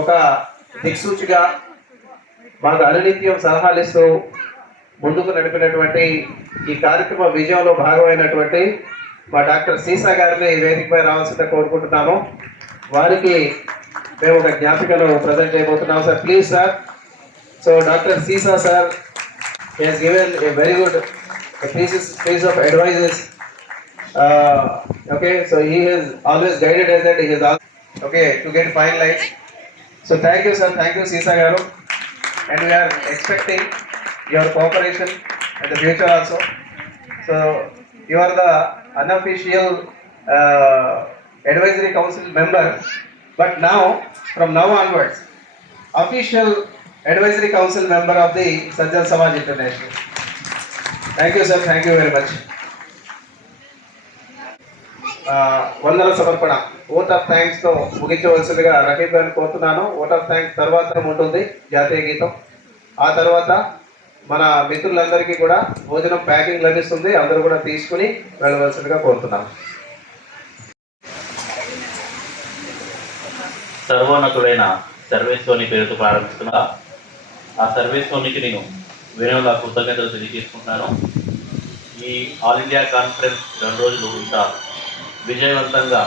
ఒక దిక్సూచిగా మాకు అనునిత్యం సలహాలు ఇస్తూ ముందుకు నడిపినటువంటి ఈ కార్యక్రమ విజయంలో భాగమైనటువంటి మా డాక్టర్ సీసా గారిని వేదికపై రావాల్సిందిగా కోరుకుంటున్నాము. వారికి మేము ఒక జ్ఞాపికను ప్రజెంట్ చేయబోతున్నాం. Sir please sir. So doctor సీసా sir has given a very good piece of advices. Okay, so he has always guided us that he has okay to get fine lights. So thank you sir, thank you Sisa garu, and we are expecting your cooperation in the future also. So you are the unofficial advisory council member, but now from now onwards official advisory council member of the Sajjan Samaj International. Thank you sir, thank you very much. వందల సమర్పణ vote of thanks తో ముగించవలసిందిగా రహీబ్ గారిని కోరుతున్నాను. Vote of thanks తర్వాత ఉంటుంది జాతీయ గీతం. ఆ తర్వాత మన మిత్రులందరికీ కూడా భోజనం ప్యాకింగ్ లభిస్తుంది, అందరూ కూడా తీసుకుని వెళ్ళవలసిందిగా కోరుతున్నాను. సర్వోన్నతుడైన సర్వేశ్వరుని పేరుతో ప్రారంభిస్తున్నా. ఆ సర్వేశ్వరునికి నేను వినయంగా కృతజ్ఞతలు తెలియజేసుకుంటున్నాను. ఈ ఆల్ ఇండియా కాన్ఫరెన్స్ 2 రోజులు ఇంత విజయవంతంగా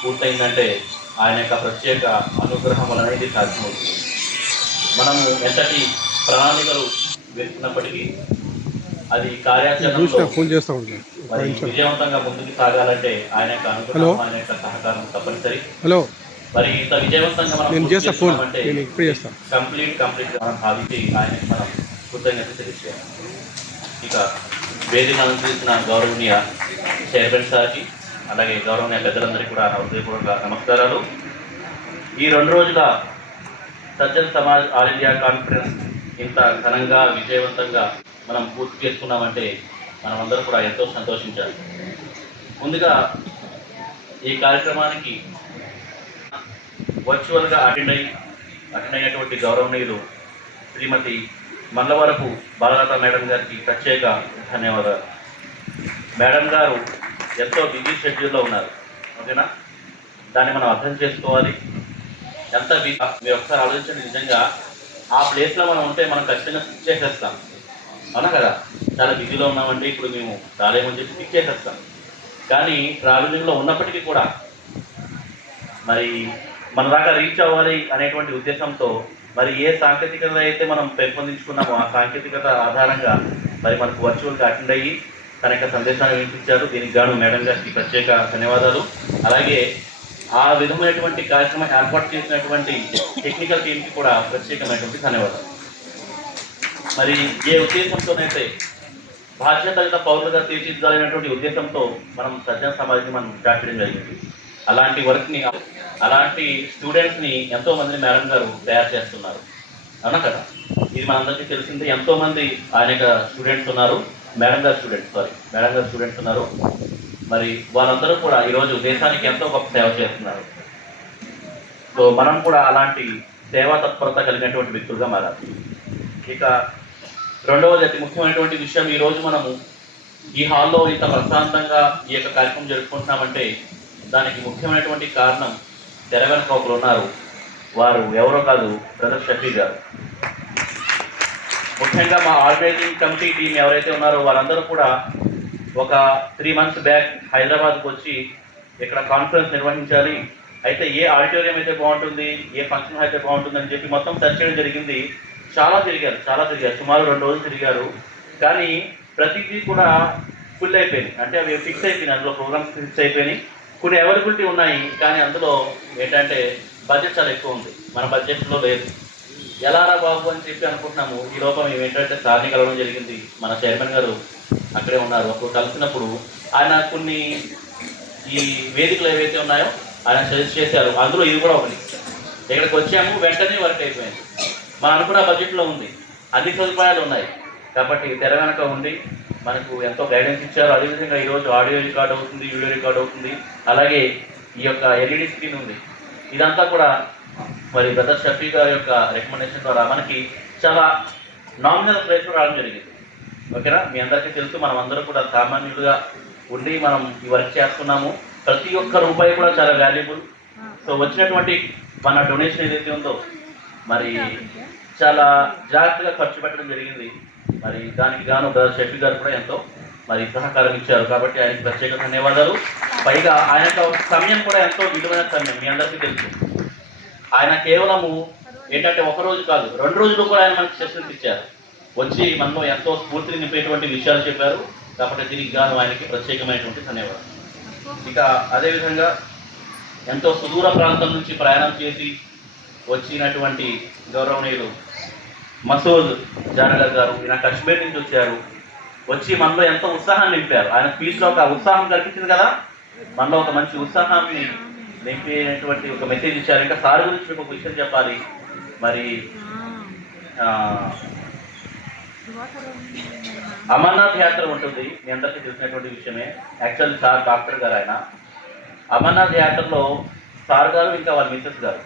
పూర్తయిందంటే ఆయన యొక్క ప్రత్యేక అనుగ్రహం అనేది సాధ్యమవుతుంది. మనము ఎంతటి ప్రణాళికలు వేసుకున్నప్పటికీ అది కార్యాచరణలో మరి విజయవంతంగా ముందుకు సాగాలంటే ఆయన యొక్క అనుగ్రహం, ఆయన యొక్క సహకారం తప్పనిసరి. మరి ఇంత విజయవంతంగా మనం కంప్లీట్ మనం భావించి ఆయనకి మనం కృతజ్ఞత తెలియజేయాలి. ఇక వేదిక అనుసరించిన గౌరవనీయ చైర్మన్ సార్కి, అలాగే గౌరవనీయ పెద్దలందరికీ కూడా హృదయపూర్వక నమస్కారాలు. ఈ 2 రోజుల Sajjan Samaj all India conference ఇంత ఘనంగా విజయవంతంగా మనం పూర్తి చేసుకున్నామంటే మనం అందరూ కూడా ఎంతో సంతోషించాలి. ముందుగా ఈ కార్యక్రమానికి వర్చువల్గా అటెండ్ అయినటువంటి గౌరవనీయులు శ్రీమతి మల్లవరపు బాలలత మేడం గారికి ప్రత్యేక ధన్యవాదాలు. మేడం గారు ఎంతో బిజీ షెడ్యూల్లో ఉన్నారు, ఓకేనా? దాన్ని మనం అర్థం చేసుకోవాలి. ఎంత మీరు ఒకసారి ఆలోచించండి. నిజంగా ఆ ప్లేస్లో మనం ఉంటే మనం ఖచ్చితంగా స్కిప్ చేసేస్తాం, అవునా కదా? చాలా బిజీలో ఉన్నామంటే ఇప్పుడు మేము రాలేమని చెప్పి స్కిప్ చేసేస్తాం. కానీ ట్రావెలింగ్లో ఉన్నప్పటికీ కూడా మరి మన దాకా రీచ్ అవ్వాలి అనేటువంటి ఉద్దేశంతో మరి ఏ సాంకేతికత అయితే మనం పెంపొందించుకున్నామో ఆ సాంకేతికత ఆధారంగా మరి మనకు వర్చువల్గా అటెండ్ అయ్యి తన యొక్క సందేశాన్ని వినిపించారు. దీనికి గాను మేడం గారికి ప్రత్యేక ధన్యవాదాలు. అలాగే ఆ విధమైనటువంటి కార్యక్రమం ఏర్పాటు చేసినటువంటి టెక్నికల్ టీంకి కూడా ప్రత్యేకమైనటువంటి ధన్యవాదాలు. మరి ఏ ఉద్దేశంతోనైతే బాధ్యతయుత పౌరులుగా తీర్చిదిద్దాలనేటువంటి ఉద్దేశంతో మనం సజ్జన సమాజాన్ని మనం స్టార్ట్ చేయడం జరిగింది. అలాంటి వర్క్ని, అలాంటి స్టూడెంట్స్ని ఎంతోమందిని మేడం గారు తయారు చేస్తున్నారు, అవునా కదా? ఇది మనందరికీ తెలిసిందే. ఎంతోమంది ఆయన యొక్క స్టూడెంట్స్ ఉన్నారు, మేడం గారు స్టూడెంట్స్ ఉన్నారు. మరి వాళ్ళందరూ కూడా ఈరోజు దేశానికి ఎంతో గొప్ప సేవ చేస్తున్నారు. సో మనం కూడా అలాంటి సేవా తత్పరత కలిగినటువంటి వ్యక్తులుగా మారాలి. ఇక రెండవది అతి ముఖ్యమైనటువంటి విషయం, ఈరోజు మనము ఈ హాల్లో ఇంత ప్రశాంతంగా ఈ యొక్క కార్యక్రమం జరుపుకుంటున్నామంటే దానికి ముఖ్యమైనటువంటి కారణం తెర వెనుక ఒకరు ఉన్నారు. వారు ఎవరో కాదు, బ్రదర్ షఫీ గారు. ముఖ్యంగా మా ఆర్గనైజింగ్ కమిటీ టీం ఎవరైతే ఉన్నారో వారందరూ కూడా ఒక 3 months బ్యాక్ హైదరాబాద్కి వచ్చి ఇక్కడ కాన్ఫరెన్స్ నిర్వహించాలి, అయితే ఏ ఆడిటోరియం అయితే బాగుంటుంది, ఏ ఫంక్షన్ హాల్ అయితే బాగుంటుంది అని చెప్పి మొత్తం సెర్చ్ చేయడం జరిగింది. చాలా తిరిగారు, సుమారు 2 రోజులు తిరిగారు. కానీ ప్రతిదీ కూడా ఫుల్ అయిపోయింది, అంటే అవి ఫిక్స్ అయిపోయినాయి, అందులో ప్రోగ్రామ్స్ ఫిక్స్ అయిపోయినాయి. కొన్ని అవైలబిలిటీ ఉన్నాయి, కానీ అందులో ఏంటంటే బడ్జెట్ చాలా ఎక్కువ ఉంది, మన బడ్జెట్లో లేదు. ఎలా రా బాబు అని చెప్పి అనుకుంటున్నాము. ఈ లోపం ఏంటంటే సార్ని కలవడం జరిగింది. మన చైర్మన్ గారు అక్కడే ఉన్నారు. అప్పుడు కలిసినప్పుడు ఆయన కొన్ని ఈ వేదికలు ఏవైతే ఉన్నాయో ఆయన సజెస్ట్ చేశారు, అందులో ఇది కూడా ఒకటి. ఇక్కడికి వచ్చాము, వెంటనే వర్క్ అయిపోయింది. మనం అనుకున్న బడ్జెట్లో ఉంది, అన్ని సదుపాయాలు ఉన్నాయి. కాబట్టి తెర వెనక ఉండి మనకు ఎంతో గైడెన్స్ ఇచ్చారు. అదేవిధంగా ఈరోజు ఆడియో రికార్డ్ అవుతుంది, వీడియో రికార్డ్ అవుతుంది, అలాగే ఈ యొక్క ఎల్ఈడి స్క్రీన్ ఉంది. ఇదంతా కూడా మరి బ్రదర్ షఫీ గారి యొక్క రికమెండేషన్ ద్వారా మనకి చాలా నామినల్ ప్రైస్లో రావడం జరిగింది. ఓకేనా, మీ అందరికీ తెలుసు, మనం అందరూ కూడా సామాన్యులుగా ఉండి మనం ఈ వర్క్ చేస్తున్నాము. ప్రతి ఒక్క రూపాయి కూడా చాలా వాల్యుబుల్. సో వచ్చినటువంటి మన డొనేషన్ ఏదైతే ఉందో మరి చాలా జాగ్రత్తగా ఖర్చు పెట్టడం జరిగింది. మరి దానికి గాను బ్రదర్ షఫీ గారు కూడా ఎంతో మరి సహకారం ఇచ్చారు. కాబట్టి ఆయనకి ప్రత్యేక ధన్యవాదాలు. పైగా ఆయన సమయం కూడా ఎంతో విలువైన సమయం, మీ అందరికీ తెలుసు. ఆయన కేవలము ఏంటంటే ఒక రోజు కాదు, 2 రోజులు కూడా ఆయన మనకి సెషన్స్ ఇచ్చారు. వచ్చి మనలో ఎంతో స్ఫూర్తిని నింపేటువంటి విషయాలు చెప్పారు. కాబట్టి దీనికి గాను ఆయనకి ప్రత్యేకమైనటువంటి ధన్యవాదాలు. ఇక అదేవిధంగా ఎంతో సుదూర ప్రాంతం నుంచి ప్రయాణం చేసి వచ్చినటువంటి గౌరవనీయులు మసూద్ జానగర్ గారు, ఈయన కశ్మీర్ నుంచి వచ్చారు. వచ్చి మనలో ఎంతో ఉత్సాహాన్ని నింపారు. ఆయన స్పీచ్లో ఒక ఉత్సాహం కల్పించింది కదా, మనలో ఒక మంచి ఉత్సాహాన్ని నింపేటువంటి ఒక మెసేజ్ ఇచ్చారు. ఇంకా సార్ గురించి ఒక విషయం చెప్పాలి. మరి అమర్నాథ్ యాత్ర ఉంటుంది, మీ అందరికీ తెలిసినటువంటి విషయమే. యాక్చువల్లీ సార్ డాక్టర్ గారు. ఆయన అమర్నాథ్ యాత్రలో సార్ గారు ఇంకా వాళ్ళ మిసెస్ గారు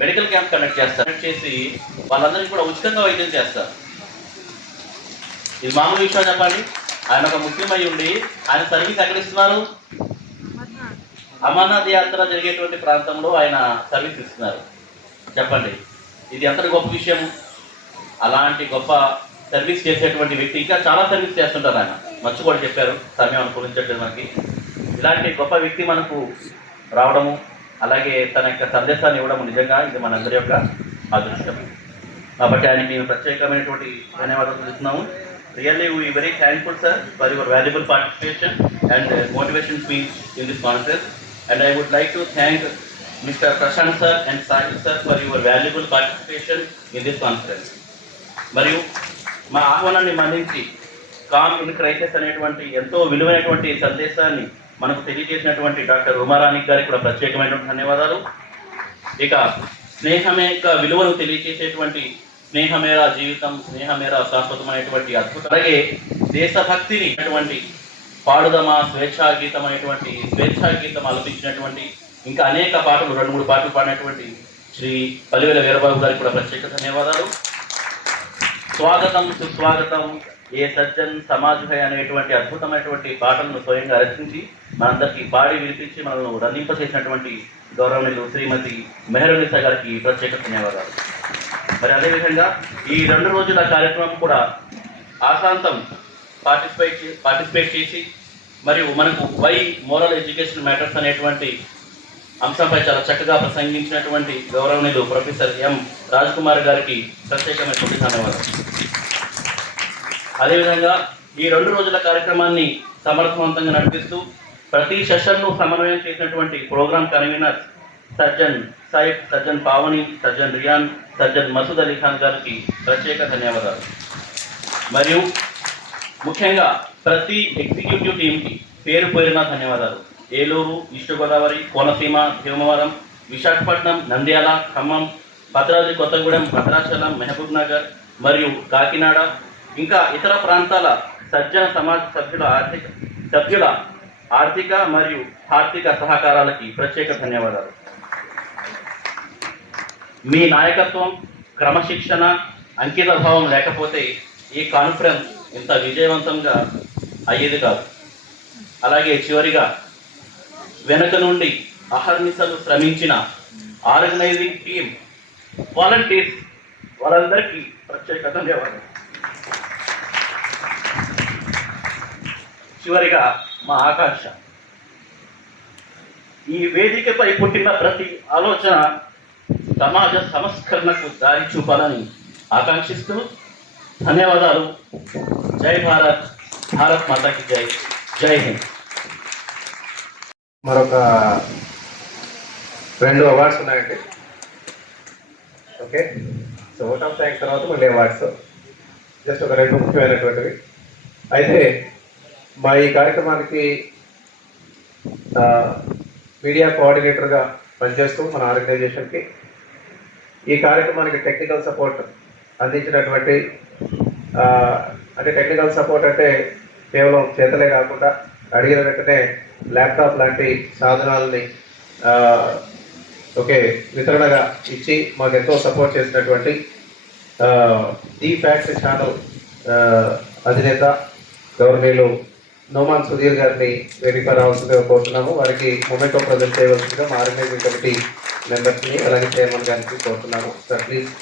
మెడికల్ క్యాంప్ కండక్ట్ చేసి వాళ్ళందరికీ కూడా ఉచితంగా వైద్యం చేస్తారు. ఇది మామూలు విషయం చెప్పండి. ఆయన ఒక ముస్లిం అయి ఉండి ఆయన సర్వీస్ ఎక్కడ ఇస్తున్నారు? అమర్నాథ్ యాత్ర జరిగేటువంటి ప్రాంతంలో ఆయన సర్వీస్ ఇస్తున్నారు. చెప్పండి, ఇది ఎంత గొప్ప విషయం. అలాంటి గొప్ప సర్వీస్ చేసేటువంటి వ్యక్తి ఇంకా చాలా సర్వీస్ చేస్తుంటారు. ఆయన మచ్చు కూడా చెప్పారు, సమయం అనుకూలించట్లేదు మనకి. ఇలాంటి గొప్ప వ్యక్తి మనకు రావడము, అలాగే తన యొక్క సందేశాన్ని ఇవ్వడము నిజంగా ఇది మనందరి యొక్క అదృష్టం. కాబట్టి ఆయనకి మేము ప్రత్యేకమైనటువంటి ధన్యవాదాలు తెలుస్తున్నాము. Really we very thankful sir for your valuable participation and motivation speech in this conference. And I would like to thank mister Prashant sir and Sahil sir for your valuable participation in this conference. మరియు మా ఆహ్వానాన్ని మన్నించి com in crisis అనేటువంటి ఎంతో విలువైనటువంటి సందేశాన్ని మనకు తెలియజేసినటువంటి doctor Uma Rani గారికి కూడా ప్రత్యేకమైనటువంటి ధన్యవాదాలు. ఇక స్నేహమే యొక్క విలువను తెలియజేసేటువంటి స్నేహమేరా జీవితం, స్నేహమేరా శాశ్వతమైనటువంటి అద్భుతం, అలాగే దేశభక్తిని అటువంటి పాడుదమా స్వేచ్ఛా గీతం అనేటువంటి స్వేచ్ఛా గీతం ఆలపించినటువంటి ఇంకా అనేక పాటలు 2-3 పాటలు పాడినటువంటి శ్రీ పలివేల వీరబాబు గారికి కూడా ప్రత్యేక ధన్యవాదాలు. స్వాగతం సుస్వాగతం ఏ సజ్జన్ సమాజ్ హై అనేటువంటి అద్భుతమైనటువంటి పాటలను స్వయంగా రచించి మనందరికీ పాడి వినిపించి మనల్ని రంజింపచేసినటువంటి గౌరవనీయులు శ్రీమతి మెహరునిసా గారికి ప్రత్యేక ధన్యవాదాలు. మరి అదేవిధంగా ఈ 2 రోజుల కార్యక్రమం కూడా ఆశాంతం పార్టిసిపేట్ చేసి మరియు మనకు వై మోరల్ ఎడ్యుకేషన్ మ్యాటర్స్ అనేటువంటి అంశంపై చాలా చక్కగా ప్రసంగించినటువంటి గౌరవనీయులు ప్రొఫెసర్ ఎం రాజ్ కుమార్ గారికి ప్రత్యేకమైనటువంటి ధన్యవాదాలు. అదేవిధంగా ఈ 2 రోజుల కార్యక్రమాన్ని సమర్థవంతంగా నడిపిస్తూ ప్రతి సెషన్ను సమన్వయం చేసినటువంటి ప్రోగ్రామ్ కన్వీనర్ సజ్జన్ సాయిబ్, సజ్జన్ పావని, సజ్జన్ రియాన్, సజ్జన్ మసూద్ అలీ ఖాన్ గారికి ప్రత్యేక ధన్యవాదాలు. మరియు ముఖ్యంగా ప్రతి ఎగ్జిక్యూటివ్ టీంకి పేరు పేరున ధన్యవాదాలు. ఏలూరు, ఈస్ట్ గోదావరి, కోనసీమ, భీమవరం, విశాఖపట్నం, నంద్యాల, ఖమ్మం, భద్రాద్రి కొత్తగూడెం, భద్రాచలం, మహబూబ్ నగర్ మరియు కాకినాడ ఇంకా ఇతర ప్రాంతాల సజ్జన సమాజ సభ్యుల ఆర్థిక మరియు ఆర్థిక సహకారాలకి ప్రత్యేక ధన్యవాదాలు. మీ నాయకత్వం, క్రమశిక్షణ, అంకిత భావం లేకపోతే ఈ కాన్ఫరెన్స్ ఇంత విజయవంతంగా అయ్యేది కాదు. అలాగే చివరిగా వెనుక నుండి అహర్నిశలు శ్రమించిన ఆర్గనైజింగ్ టీం, వాలంటీర్స్ వాళ్ళందరికీ ప్రత్యేక ధన్యవాదాలు. చివరిగా మా ఆకాంక్ష, ఈ వేదికపై పుట్టిన ప్రతి ఆలోచన సమాజ సంస్కరణకు దారి చూపాలని ఆకాంక్షిస్తూ ధన్యవాదాలు. జై భారత్, భారత్ మాతాకి జై, జై హింద్. మరొక 2 అవార్డ్స్ ఉన్నాయండి. Okay, so vote of thanks తర్వాత మళ్ళీ అవార్డ్స్, జస్ట్ ఒక 2 ముఖ్యమైనటువంటివి. అయితే మా ఈ కార్యక్రమానికి మీడియా కోఆర్డినేటర్గా పనిచేస్తూ మన ఆర్గనైజేషన్కి ఈ కార్యక్రమానికి టెక్నికల్ సపోర్ట్ అందించినటువంటి అంటే టెక్నికల్ సపోర్ట్ అంటే కేవలం చేతలే కాకుండా అడిగిన వెంటనే ల్యాప్టాప్ లాంటి సాధనాలని ఓకే వితరణగా ఇచ్చి మాకు ఎంతో సపోర్ట్ చేసినటువంటి ది ఫ్యాక్ట్ ఛానల్ అధినేత గవర్నీయులు నోమాన్ సుధీర్ గారిని వేదిక రావాల్సిందిగా కోరుతున్నాము. వారికి మొమెంటో ప్రజెంట్ చేయవలసిందిగా మా ఆర్గనైజింగ్ కమిటీ మెంబర్స్ని అలాగే చైర్మన్ గారికి కోరుతున్నాము. Sir please.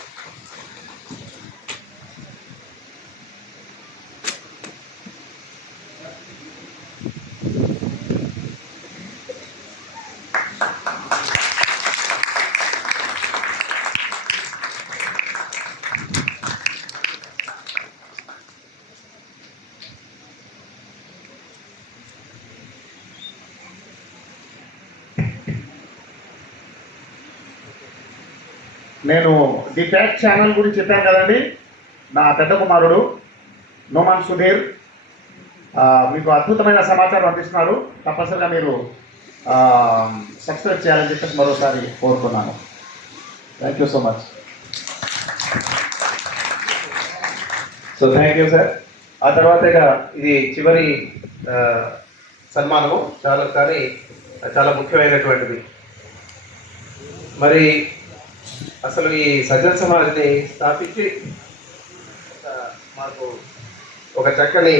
నేను ది ఫ్యాక్ట్ ఛానల్ గురించి చెప్పాను కదండి. నా పెద్ద కుమారుడు నోమాన్ సుధీర్ మీకు అద్భుతమైన సమాచారం అందిస్తున్నారు. తప్పనిసరిగా మీరు సబ్స్క్రైబ్ చేయాలని చెప్పేసి మరోసారి కోరుకున్నాను. Thank you so much. So thank you sir. ఆ తర్వాత ఇక ఇది చివరి సన్మానము చాలా ముఖ్యమైనటువంటిది. మరి అసలు ఈ సజ్జన్ సమాజ్ని స్థాపించి మాకు ఒక చక్కని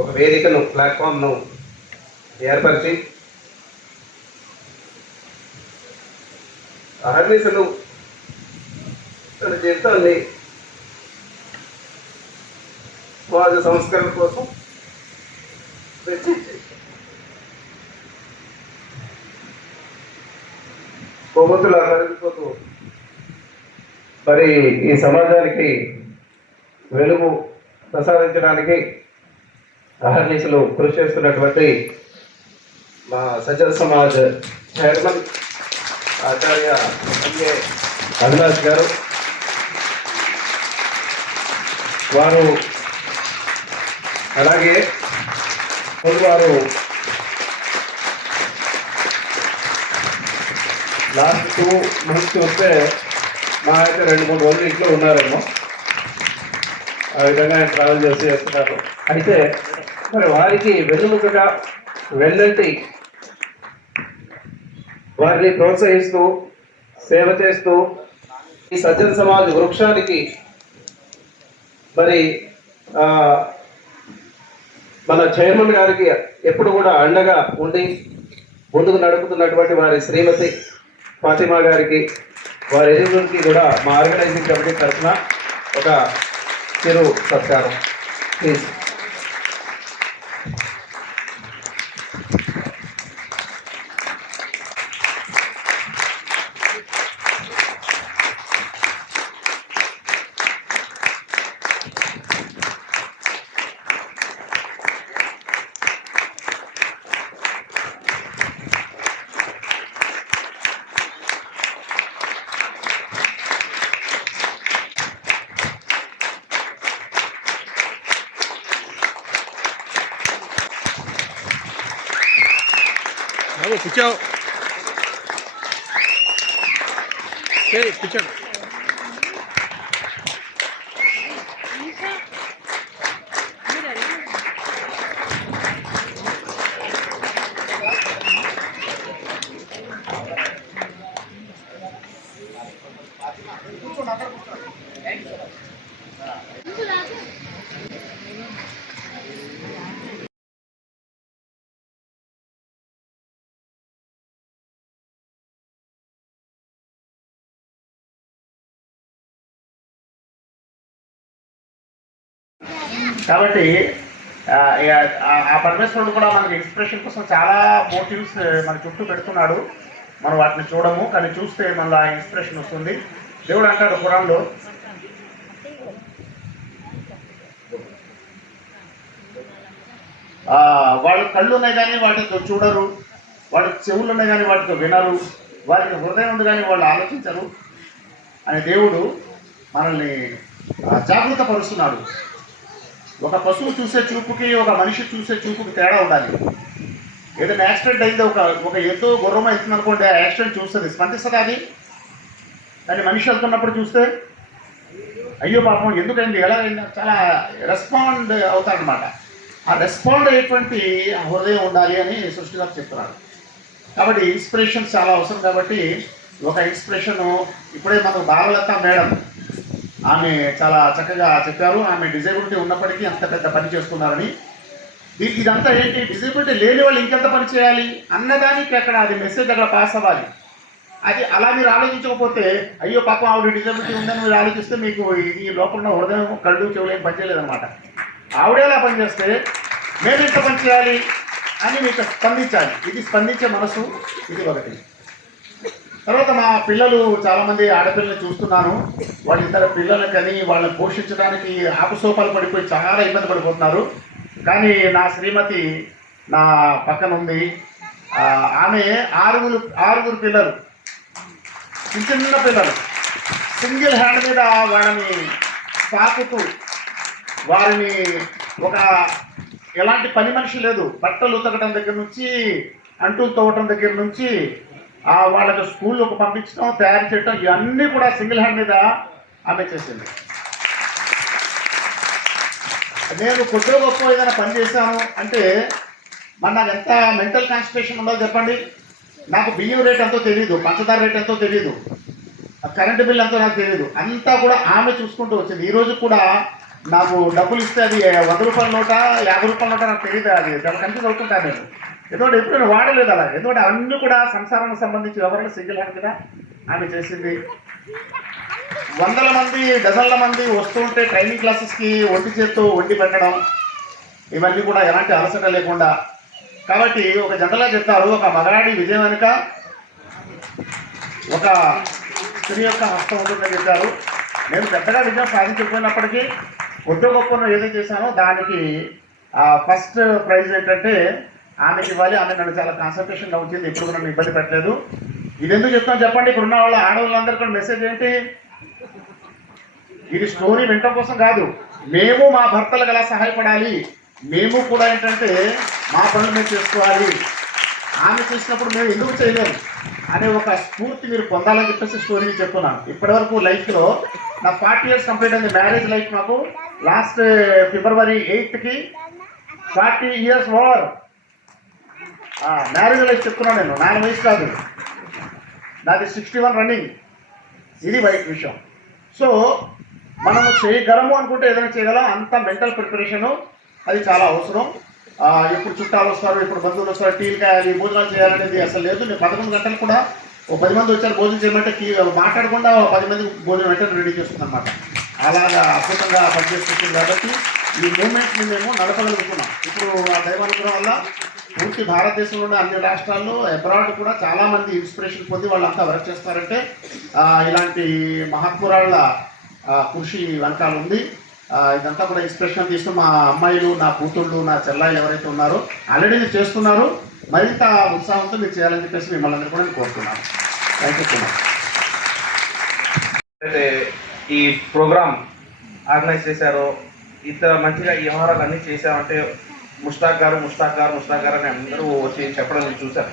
ఒక వేదికను ప్లాట్ఫామ్ను ఏర్పరిచి అహర్నిశలు తన జీవితాన్ని సమాజ సంస్కరణ కోసం వెచ్చించి కొవ్వొత్తులా కరిగిపోతూ మరి ఈ సమాజానికి వెలుగు ప్రసాదించడానికి అహర్నిశలు కృషి చేస్తున్నటువంటి మా సజ్జన్ సమాజ్ చైర్మన్ ఆచార్య ఎంఏ అవినాష్ గారు, వారు అలాగే వారు లాస్ట్ 2 months వస్తే మా అయితే 2-3 రోజులు ఇంట్లో ఉన్నారేమో. ఆ విధంగా ఆయన ట్రావెల్ చేస్తున్నారు. అయితే మరి వారికి వెన్నుముకగా వెన్నంటి వారిని ప్రోత్సహిస్తూ సేవ చేస్తూ ఈ సజ్జన్ సమాజ్ వృక్షానికి మరి మన చైర్మన్ గారికి ఎప్పుడు కూడా అండగా ఉండి ముందుకు నడుపుతున్నటువంటి వారి శ్రీమతి ఫాతిమా గారికి, వారి ఎదుగురికి కూడా మా ఆర్గనైజింగ్ కమిటీ తరఫున ఒక చిరు సత్కారం ప్లీజ్. Pichao. Okay, pichao. కాబట్టి ఆ పరమేశ్వరుడు కూడా మనకి ఎక్స్ప్రెషన్ కోసం చాలా మోటివ్స్ మన చుట్టూ పెడుతున్నాడు. మనం వాటిని చూడము, కానీ చూస్తే మనలో ఆ ఇన్స్పిరేషన్ వస్తుంది. దేవుడు అంటాడు ఖురాన్లో, వాళ్ళు కళ్ళు ఉన్నాయి కానీ వాటితో చూడరు, వాళ్ళకి చెవులు ఉన్నాయి కానీ వాటితో వినరు, వారికి హృదయం ఉంది కానీ వాళ్ళు ఆలోచించరు అని దేవుడు మనల్ని జాగృత పరుస్తున్నాడు. ఒక పశువు చూసే చూపుకి ఒక మనిషి చూసే చూపుకి తేడా ఉండాలి. ఏదైనా యాక్సిడెంట్ అయితే ఒక ఎద్దు గుర్రం వెళ్తుంది అనుకోండి, ఆ యాక్సిడెంట్ చూస్తుంది, స్పందిస్తుంది అది. కానీ మనిషి వెళ్తున్నప్పుడు చూస్తే అయ్యో పాపం ఎందుకైంది ఎలాగైంది చాలా రెస్పాండ్ అవుతారనమాట. ఆ రెస్పాండ్ అయ్యేటువంటి హృదయం ఉండాలి అని సృష్టి గారు చెప్తున్నారు. కాబట్టి ఇన్స్పిరేషన్ చాలా అవసరం. కాబట్టి ఒక ఇన్స్పిరేషను ఇప్పుడే మనకు భారలత మేడం ఆమె చాలా చక్కగా చెప్పారు. ఆమె డిజేబిలిటీ ఉన్నప్పటికీ అంత పెద్ద పని చేస్తున్నారని. ఇదంతా ఏంటి, డిజేబిలిటీ లేని వాళ్ళు ఇంకెంత పని చేయాలి అన్నదానికి అక్కడ అది మెసేజ్ అక్కడ పాస్ అవ్వాలి. అది అలా మీరు ఆలోచించకపోతే అయ్యో పాపం ఆవిడ డిజేబిలిటీ ఉందని మీరు ఆలోచిస్తే మీకు ఈ లోపల ఉన్న హృదయం కళ్ళు చెవులు ఏం పనిచేయలేదన్నమాట. ఆవిడే అలా పనిచేస్తే మేము ఎంత పని చేయాలి అని మీకు స్పందించాలి. ఇది స్పందించే మనసు, ఇది ఒకటి. తర్వాత మా పిల్లలు చాలామంది ఆడపిల్లల్ని చూస్తున్నాను. వాళ్ళిద్దరు పిల్లలకని వాళ్ళని పోషించడానికి ఆపుసోపాలు పడిపోయి చాలా ఇబ్బంది పడిపోతున్నారు. కానీ నా శ్రీమతి నా పక్కన ఉంది. ఆమె ఆరుగురు పిల్లలు, చిన్న పిల్లలు, సింగిల్ హ్యాండ్ మీద వాళ్ళని సాకుతూ వారిని ఒక ఎలాంటి పని మనిషి లేదు, బట్టలు ఉతకడం దగ్గర నుంచి అంటూ తవ్వటం దగ్గర నుంచి వాళ్ళకి స్కూల్లోకి పంపించడం, తయారు చేయడం, ఇవన్నీ కూడా సింగిల్ హ్యాండ్ మీద ఆమె చేసింది. నేను కొద్దిగా గొప్ప ఏదైనా పని చేశాను అంటే మరి నాకు ఎంత మెంటల్ కాన్సన్ట్రేషన్ ఉండాలో చెప్పండి. నాకు బియ్యం రేట్ ఎంతో తెలియదు, పంచదార రేట్ ఎంతో తెలియదు, కరెంటు బిల్ ఎంతో నాకు తెలియదు. అంతా కూడా ఆమె చూసుకుంటూ వచ్చింది. ఈరోజు కూడా నాకు డబ్బులు ఇస్తే అది 100 రూపాయల నోట 50 రూపాయల నోట నాకు తెలియదు. అది చాలా కన్ఫ్యూజ్ అవుతుంటాను నేను. ఎందుకంటే ఎప్పుడు నేను వాడలేదు అలా. ఎందుకంటే అవన్నీ కూడా సంసారానికి సంబంధించి ఎవరైనా సింగిల్ హ్యాండ్ మీద ఆమె చేసింది. వందల మంది డజన్ల మంది వస్తుంటే ట్రైనింగ్ క్లాసెస్కి ఒంటి చేత్తో వండి పెట్టడం, ఇవన్నీ కూడా ఎలాంటి అలసట లేకుండా. కాబట్టి ఒక జనరల్గా చెప్తారు, ఒక మగాడి విజయం వెనుక ఒక స్త్రీ యొక్క హస్తం ఉంటుందని చెప్పారు. నేను పెద్దగా విజయం సాధించకపోయినప్పటికీ కొద్ది గొప్ప ఏదైతే చేశానో దానికి ఫస్ట్ ప్రైజ్ ఏంటంటే ఆమెకి ఇవ్వాలి. ఆమె నన్ను చాలా కాన్సన్ట్రేషన్గా ఉంచింది, ఎప్పుడు నన్ను ఇబ్బంది పెట్టలేదు. ఇది ఎందుకు చెప్తాను చెప్పండి. ఇక్కడ ఉన్న వాళ్ళ ఆడవాళ్ళందరికీ కూడా మెసేజ్ ఏంటి, ఇది స్టోరీ వినటం కోసం కాదు. మేము మా భర్తలకు ఎలా సహాయపడాలి, మేము కూడా ఏంటంటే మా పనులు మేము చేసుకోవాలి, ఆమె చేసినప్పుడు మేము ఎందుకు చేయలేము అనే ఒక స్ఫూర్తి మీరు పొందాలని చెప్పేసి స్టోరీని చెప్తున్నాను. ఇప్పటివరకు లైఫ్లో నా 40 years కంప్లీట్ అయింది. మ్యారేజ్ లైఫ్ నాకు last February 8th 40 years over marriage life చెప్తున్నాను నేను. నా వయసు కాదు, నాది 61 రన్నింగ్. ఇది వైట్ విషయం. సో మనము చేయగలము అనుకుంటే ఏదైనా చేయగలం. అంత మెంటల్ ప్రిపరేషను అది చాలా అవసరం. ఎప్పుడు చుట్టాలు వస్తారు, ఎప్పుడు బంధువులు వస్తారు, టీలు కాయాలి, భోజనాలు చేయాలనేది అసలు లేదు. నేను 11 గంటలు కూడా 10 మంది వచ్చారు భోజనం చేయమంటే మాట్లాడకుండా 10 మంది భోజనం వెంటనే రెడీ చేస్తుంది అనమాట. అలాగా అద్భుతంగా పనిచేస్తుంది. కాబట్టి ఈ మూమెంట్ని మేము నడపగలుగుతున్నాం. ఇప్పుడు ఆ దైవానుగ్రహం వల్ల పూర్తి భారతదేశంలోని అన్ని రాష్ట్రాల్లో అబ్రాడ్ కూడా చాలామంది ఇన్స్పిరేషన్ పొంది వాళ్ళంతా వర్క్ చేస్తారంటే ఇలాంటి మహాత్మురాళ్ళ కృషి వెనకాల ఉంది. ఇదంతా కూడా ఇన్స్పిరేషన్ తీసుకుని మా అమ్మాయిలు, నా కూతుళ్ళు, నా చెల్లాయిలు ఎవరైతే ఉన్నారో ఆల్రెడీ మీరు చేస్తున్నారు, మరింత ఉత్సాహంతో మీరు చేయాలని చెప్పేసి మిమ్మల్ని అందరూ కూడా నేను కోరుతున్నాను. Thank you so much. అయితే ఈ ప్రోగ్రామ్ ఆర్గనైజ్ చేశారో, ఇంత మంచిగా ఈ వ్యవహారాలు అన్నీ చేశామంటే ముష్తాక్ గారు అని అందరూ వచ్చి చెప్పడం నేను చూశాను.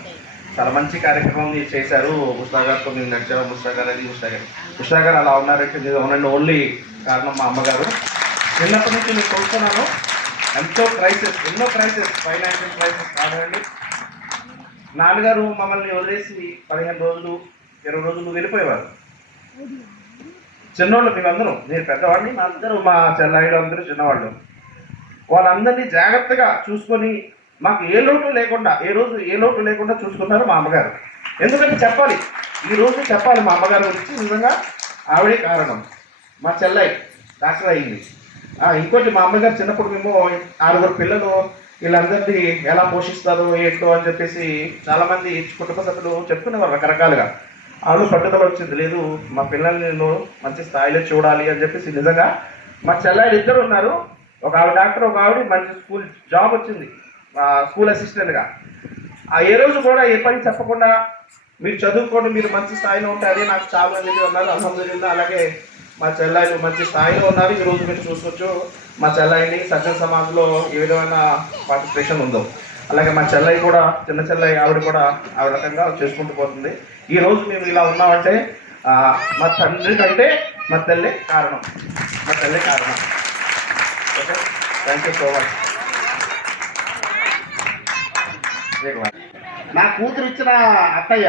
చాలా మంచి కార్యక్రమం మీరు చేశారు. ముష్తాక్ గారితో మీరు నడిచారు. ముష్తాక్ గారు అలా ఉన్నారంటే మీరు అవునండి. ఓన్లీ కారణం మా అమ్మగారు. చిన్నప్పటి నుంచి నేను చూస్తున్నాను. ఎన్నో క్రైసిస్, ఫైనాన్షియల్ క్రైసిస్ కానివ్వండి. నాన్నగారు మమ్మల్ని వదిలేసి 15 రోజులు 20 రోజులు వెళ్ళిపోయేవారు. చిన్నవాళ్ళు మేమందరూ, నేను పెద్దవాడిని, మా అందరూ మా చెల్లాయిలు అందరూ చిన్నవాళ్ళు. వాళ్ళందరినీ జాగ్రత్తగా చూసుకొని మాకు ఏ లోటు లేకుండా చూసుకున్నారు మా అమ్మగారు. ఎందుకంటే చెప్పాలి, ఈరోజు చెప్పాలి మా అమ్మగారి గురించి. నిజంగా ఆవిడే కారణం. మా చెల్లాయి డాక్టర్ అయింది. ఇంకోటి మా అమ్మగారు చిన్నప్పుడు మేము 6 పిల్లలు, వీళ్ళందరినీ ఎలా పోషిస్తారు ఏంటో అని చెప్పేసి చాలామంది కుటుంబ సభ్యులు చెప్తున్నవారు రకరకాలుగా. ఆవిడ పట్టుదల వచ్చింది, లేదు మా పిల్లల్ని నేను మంచి స్థాయిలో చూడాలి అని చెప్పేసి. నిజంగా మా చెల్లాయిలు 2 ఉన్నారు. ఒక ఆవిడ డాక్టర్, ఒక ఆవిడ మంచి స్కూల్ జాబ్ వచ్చింది స్కూల్ అసిస్టెంట్గా. ఏ రోజు కూడా ఏ పని చెప్పకుండా మీరు చదువుకోండి, మీరు మంచి స్థాయిలో ఉంటే అదే నాకు చాలా అనేది ఉన్నారు. అల్హమ్దులిల్లాహ్. అలాగే మా చెల్లాయిలు మంచి స్థాయిలో ఉన్నారు. ఈరోజు మీరు చూసుకోవచ్చు మా చెల్లాయిని సజ్జన సమాజ్లో ఏ విధమైన పార్టిసిపేషన్ ఉందో. అలాగే మా చెల్లాయి కూడా, చిన్న చెల్లాయి, ఆవిడ కూడా ఆ రకంగా చేసుకుంటూ పోతుంది. ఈరోజు మేము ఇలా ఉన్నామంటే మా తండ్రి కంటే మా తల్లే కారణం, మా తల్లే కారణం. Okay, thank you so much. నా కూతురు ఇచ్చిన అత్తయ్య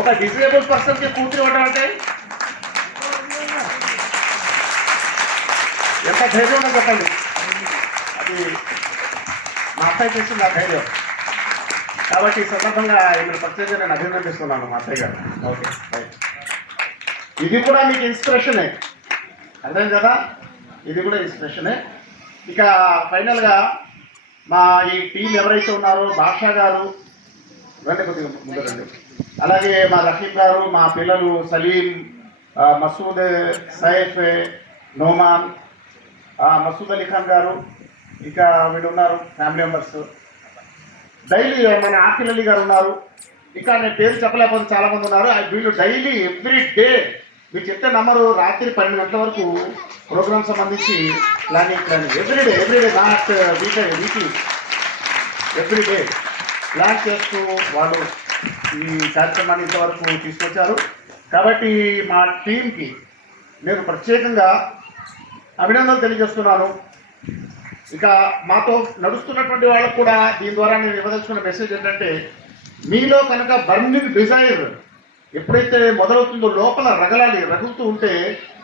ఒక డిసేబుల్ పర్సన్కి కూతురు ఇవ్వడం అంటే ఎంత ధైర్యం ఉందో చెప్పండి. అది మా అత్తయ్య చేసిన నా ధైర్యం. కాబట్టి ఈ సందర్భంగా ఈమెను ప్రత్యేకంగా నేను అభినందిస్తున్నాను మా అత్తయ్య గారు. Okay, right. ఇది కూడా మీకు ఇన్స్పిరేషనే, అర్థం కదా, ఇది కూడా ఇన్స్పిరేషనే. ఇక ఫైనల్గా మా ఈ టీం ఎవరైతే ఉన్నారో బాషా గారు రండి, కొద్దిగా ముందు రండి. అలాగే మా రహీం గారు, మా పిల్లలు సలీం, మసూద్, సైఫ్, నోమాన్, మసూద్ అలీ ఖాన్ గారు, ఇంకా వీళ్ళు ఉన్నారు ఫ్యామిలీ మెంబర్స్. డైలీ మన ఆకిల్ అలీ గారు ఉన్నారు. ఇంకా నేను పేరు చెప్పలేకపోతే చాలా మంది ఉన్నారు. వీళ్ళు డైలీ ఎవ్రీ డే మీరు చెప్తే నమ్మరు, రాత్రి 12 గంటల వరకు ప్రోగ్రామ్ సంబంధించి planning everyday not weekly everyday plan చేస్తూ వాళ్ళు ఈ కార్యక్రమాన్ని ఇంతవరకు తీసుకొచ్చారు. కాబట్టి మా టీంకి నేను ప్రత్యేకంగా అభినందనలు తెలియజేస్తున్నాను. ఇక మాతో నడుస్తున్నటువంటి వాళ్ళకు కూడా దీని ద్వారా నేను ఇవ్వదలుచుకున్న మెసేజ్ ఏంటంటే, మీలో కనుక బర్నింగ్ డిజైర్ ఎప్పుడైతే మొదలవుతుందో లోపల రగులుతూ ఉంటే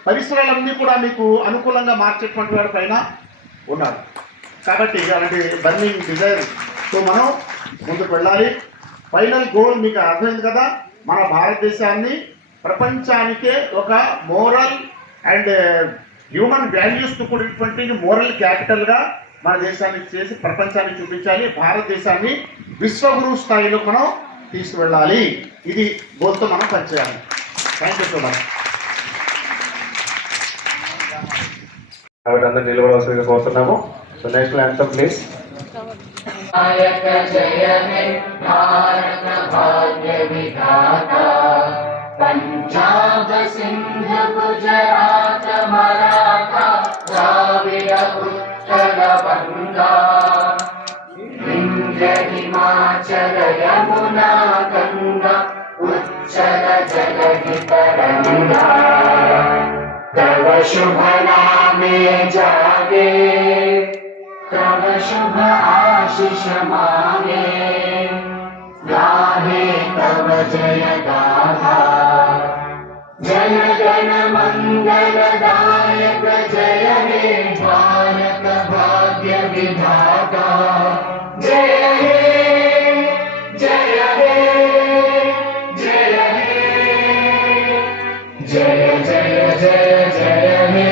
పరిసరాలన్నీ కూడా మీకు అనుకూలంగా మార్చేటువంటి వారి పైన ఉన్నారు. కాబట్టి అలాంటి బర్నింగ్ డిజైర్తో మనం ముందుకు వెళ్ళాలి. ఫైనల్ గోల్ మీకు అర్థమైంది కదా, మన భారతదేశాన్ని ప్రపంచానికే ఒక మోరల్ అండ్ హ్యూమన్ వాల్యూస్తో కూడినటువంటి మోరల్ క్యాపిటల్గా మన దేశాన్ని చేసి ప్రపంచాన్ని చూపించాలి. భారతదేశాన్ని విశ్వగురు స్థాయిలో మనం తీసుకువెళ్ళాలి. ఇది గోల్తో మనం పనిచేయాలి. Thank you so much. కాబట్టి అందరూ నిలబడవలసిందిగా కోరుతున్నాము. So national anthem please. जय हे भारत भाग्य विधाता, पंजाब सिंध गुजरात मराठा द्राविड उत्कल बंगा, विंध्य हिमाचल यमुना गंगा उच्चल जलधि तरंगा, तव शुभ नामे जागे, तव शुभ आशीष मांगे, गाहे तव जय गाथा, जय गण मंगल दायक जय हे भारत भाग्य विधाता, जय हे जय हे जय हे जय जय जय जय हे।